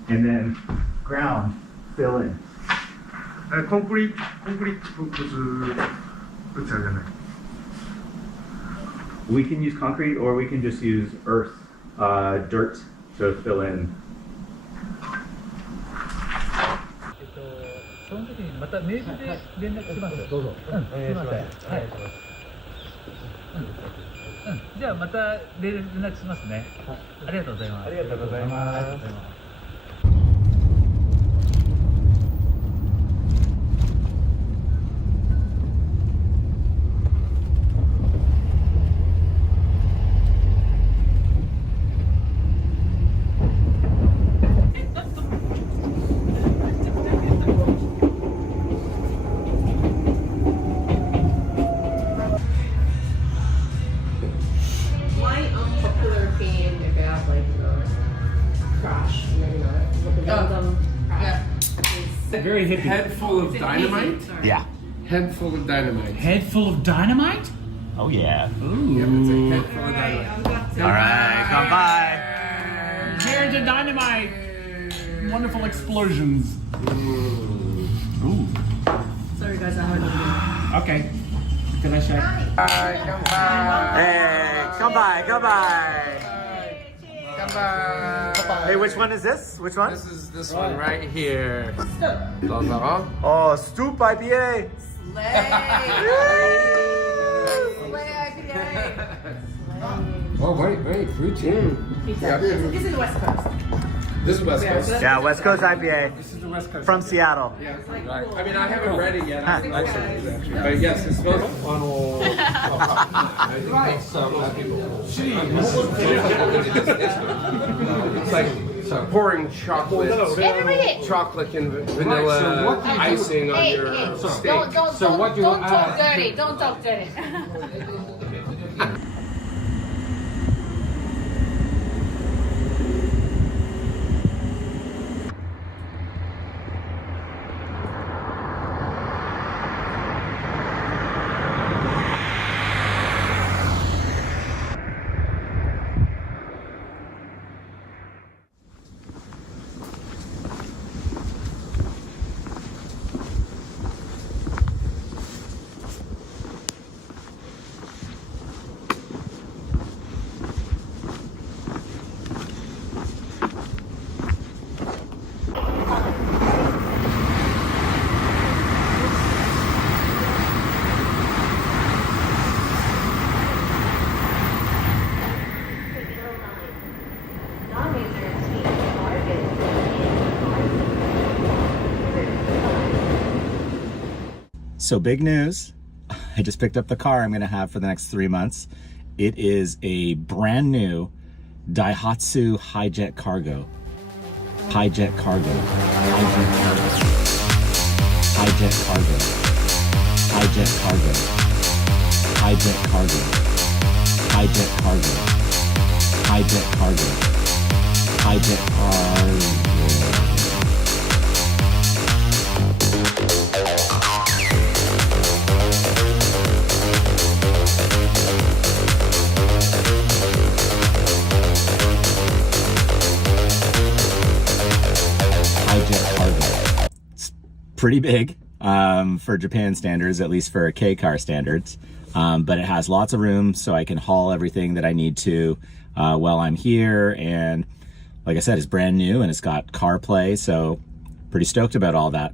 And then ground. Fill in. コンクリート打つじゃない。We can use concrete or we can just use earth, dirt to fill in. その時にまたメールで連絡します。どうぞ。すみません。はい。じゃあまた連絡しますね。ありがとうございます。ありがとうございます。Very hippie. Head full of dynamite? Yeah. Head full of dynamite. Head full of dynamite? Oh yeah. Ooh. Yep, it's a head full of dynamite. All right, come by. Here's the dynamite. Wonderful explosions. Ooh. Sorry guys, I haven't. Okay. Can I check? Come by. Hey, come by, come by. Come by. Hey, which one is this? Which one? This is this one right here. Stoop. Oh, Stoop IPA. Oh, very fruity. Yeah. This is the West Coast. This is West Coast. Yeah, West Coast IPA. This is the West Coast. From Seattle. Yeah, right. I mean, I haven't read it yet. I like some of these actually. But yes, it smells funnel. I think that's it's like pouring chocolate and vanilla icing on your steak. Don't talk dirty. Don't talk dirty. So big news. I just picked up the car I'm going to have for the next 3 months. It is a brand new Daihatsu Hi-Jet Cargo. Hijet cargo. Hijet cargo. Hijet cargo. Hijet cargo. Hijet cargo. Hijet cargo. Hijet cargo. Hijet cargo. It's pretty big for Japan standards, at least for K-car standards, but it has lots of room so I can haul everything that I need to while I'm here. And like I said, it's brand new and it's got CarPlay, so pretty stoked about all that.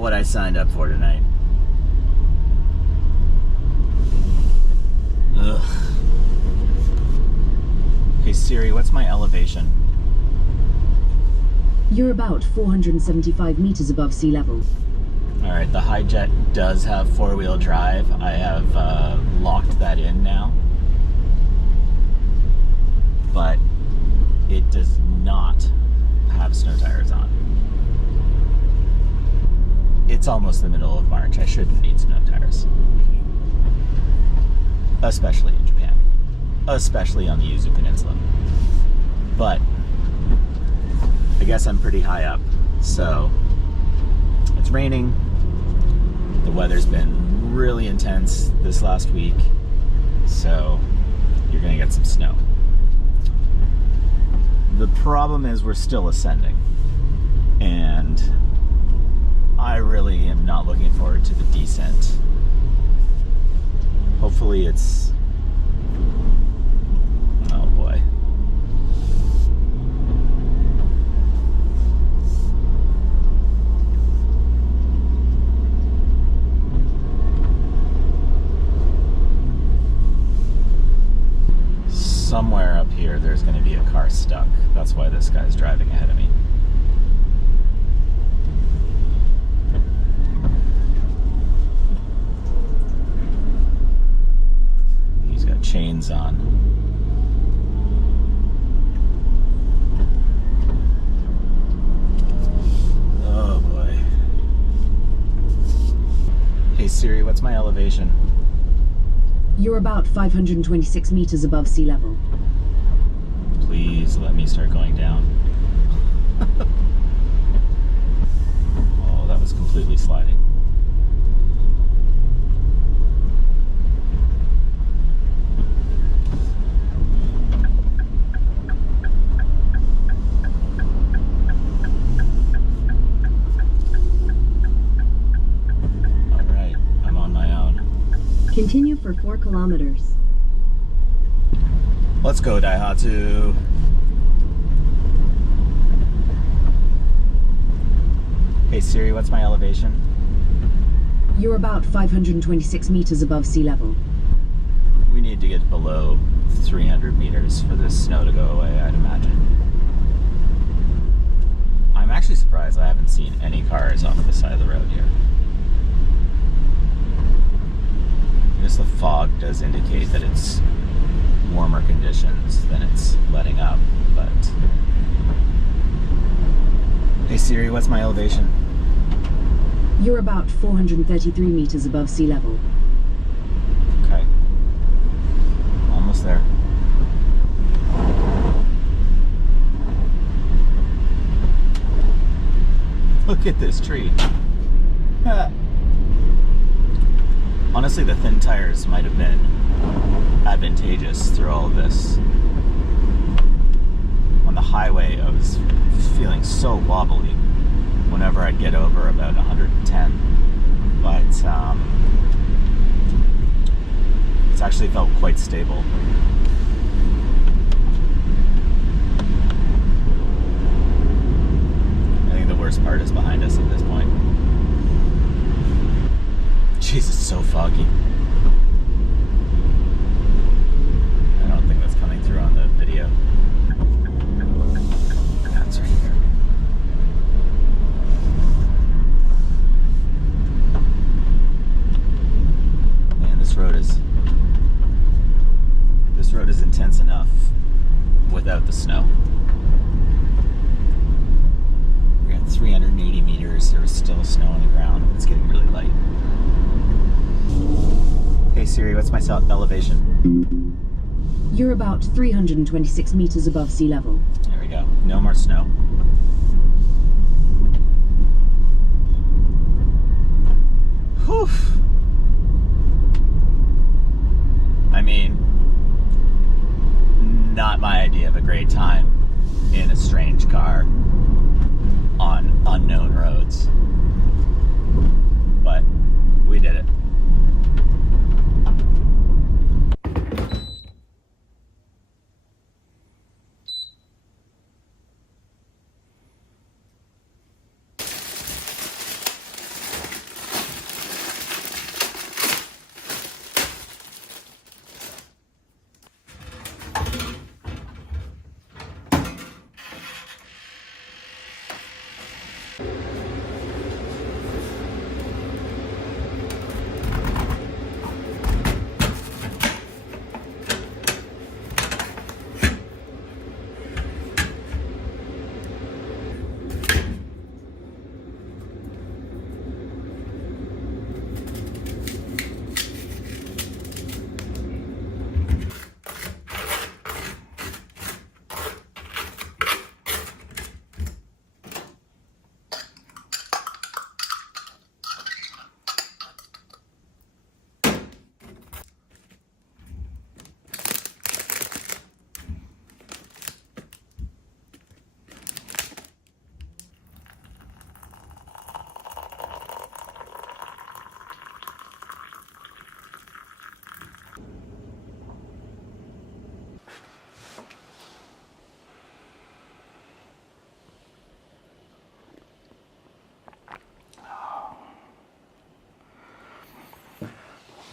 What I signed up for tonight. Ugh. Hey Siri, what's my elevation? You're about 475 meters above sea level. Alright, the Hijet does have four-wheel drive. I have locked that in now. But it does not have snow tires on. It's almost the middle of March. I shouldn't need snow tires. Especially in Japan. Especially on the Yuzu Peninsula. But I guess I'm pretty high up. So it's raining. The weather's been really intense this last week, so you're gonna get some snow. The problem is we're still ascending, and I really am not looking forward to the descent. Hopefully it's... oh boy. Somewhere up here there's going to be a car stuck. That's why this guy's driving ahead of me. He's got chains on. Oh boy. Hey Siri, what's my elevation? You're about 526 meters above sea level. Please let me start going down. Oh, that was completely sliding. All right, I'm on my own. Continue for 4 kilometers. Let's go, Daihatsu. Hey Siri, what's my elevation? You're about 526 meters above sea level. We need to get below 300 meters for this snow to go away, I'd imagine. I'm actually surprised I haven't seen any cars off the side of the road here. I guess the fog does indicate that it's warmer conditions than it's letting up, but... Hey Siri, what's my elevation? You're about 433 meters above sea level. Okay. Almost there. Look at this tree. Honestly, the thin tires might have been advantageous through all of this. On the highway, I was feeling so wobbly whenever I'd get over about 110. But it's actually felt quite stable. I think the worst part is behind us at this point. Jeez, it's so foggy. I don't think that's coming through on the video. That's right here. Man, this road is intense enough without the snow. We're at 380 meters. There was still snow on the ground. It's getting really light. Hey Siri, what's my elevation? You're about 326 meters above sea level. There we go. No more snow. Whew. I mean, not my idea of a great time in a strange car on unknown roads. But we did it.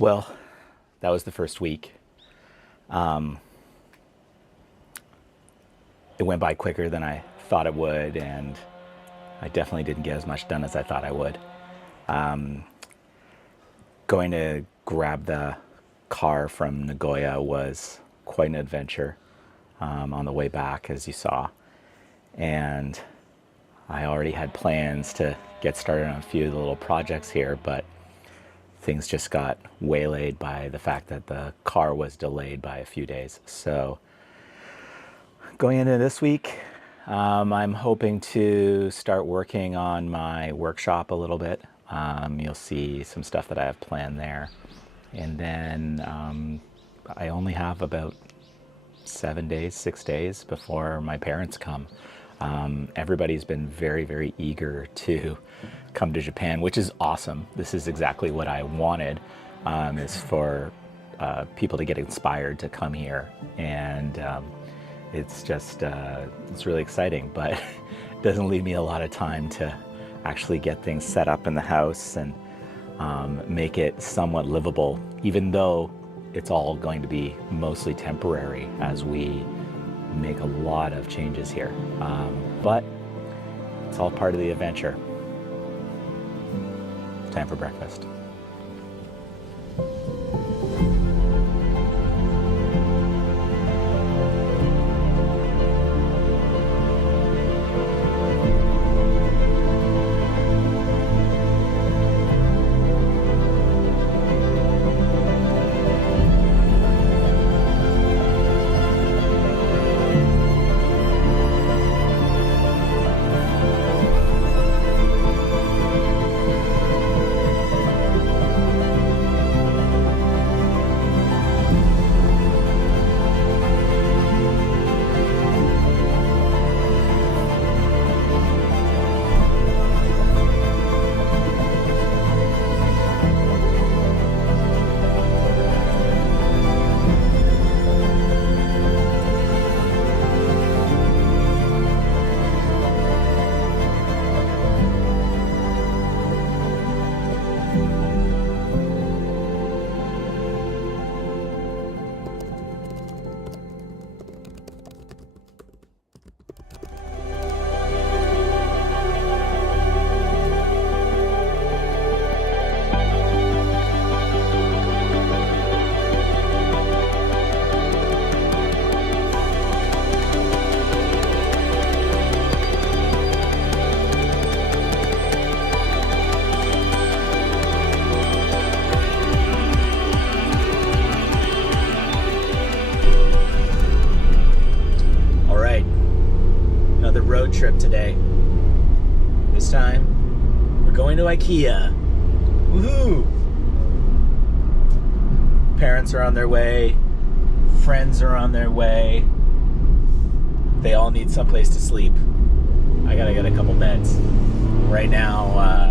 Well, that was the first week. It went by quicker than I thought it would, and I definitely didn't get as much done as I thought I would. Going to grab the car from Nagoya was quite an adventure on the way back, as you saw. And I already had plans to get started on a few of the little projects here, but things just got waylaid by the fact that the car was delayed by a few days. So going into this week, I'm hoping to start working on my workshop a little bit. You'll see some stuff that I have planned there. And then I only have about 6 days before my parents come. Everybody's been very, very eager to come to Japan, which is awesome. This is exactly what I wanted, is for people to get inspired to come here. And it's just, it's really exciting, but it doesn't leave me a lot of time to actually get things set up in the house and make it somewhat livable, even though it's all going to be mostly temporary as we make a lot of changes here. But it's all part of the adventure. Time for breakfast. Road trip today. This time we're going to IKEA. Woohoo! Parents are on their way, friends are on their way. They all need someplace to sleep. I gotta get a couple beds. Right now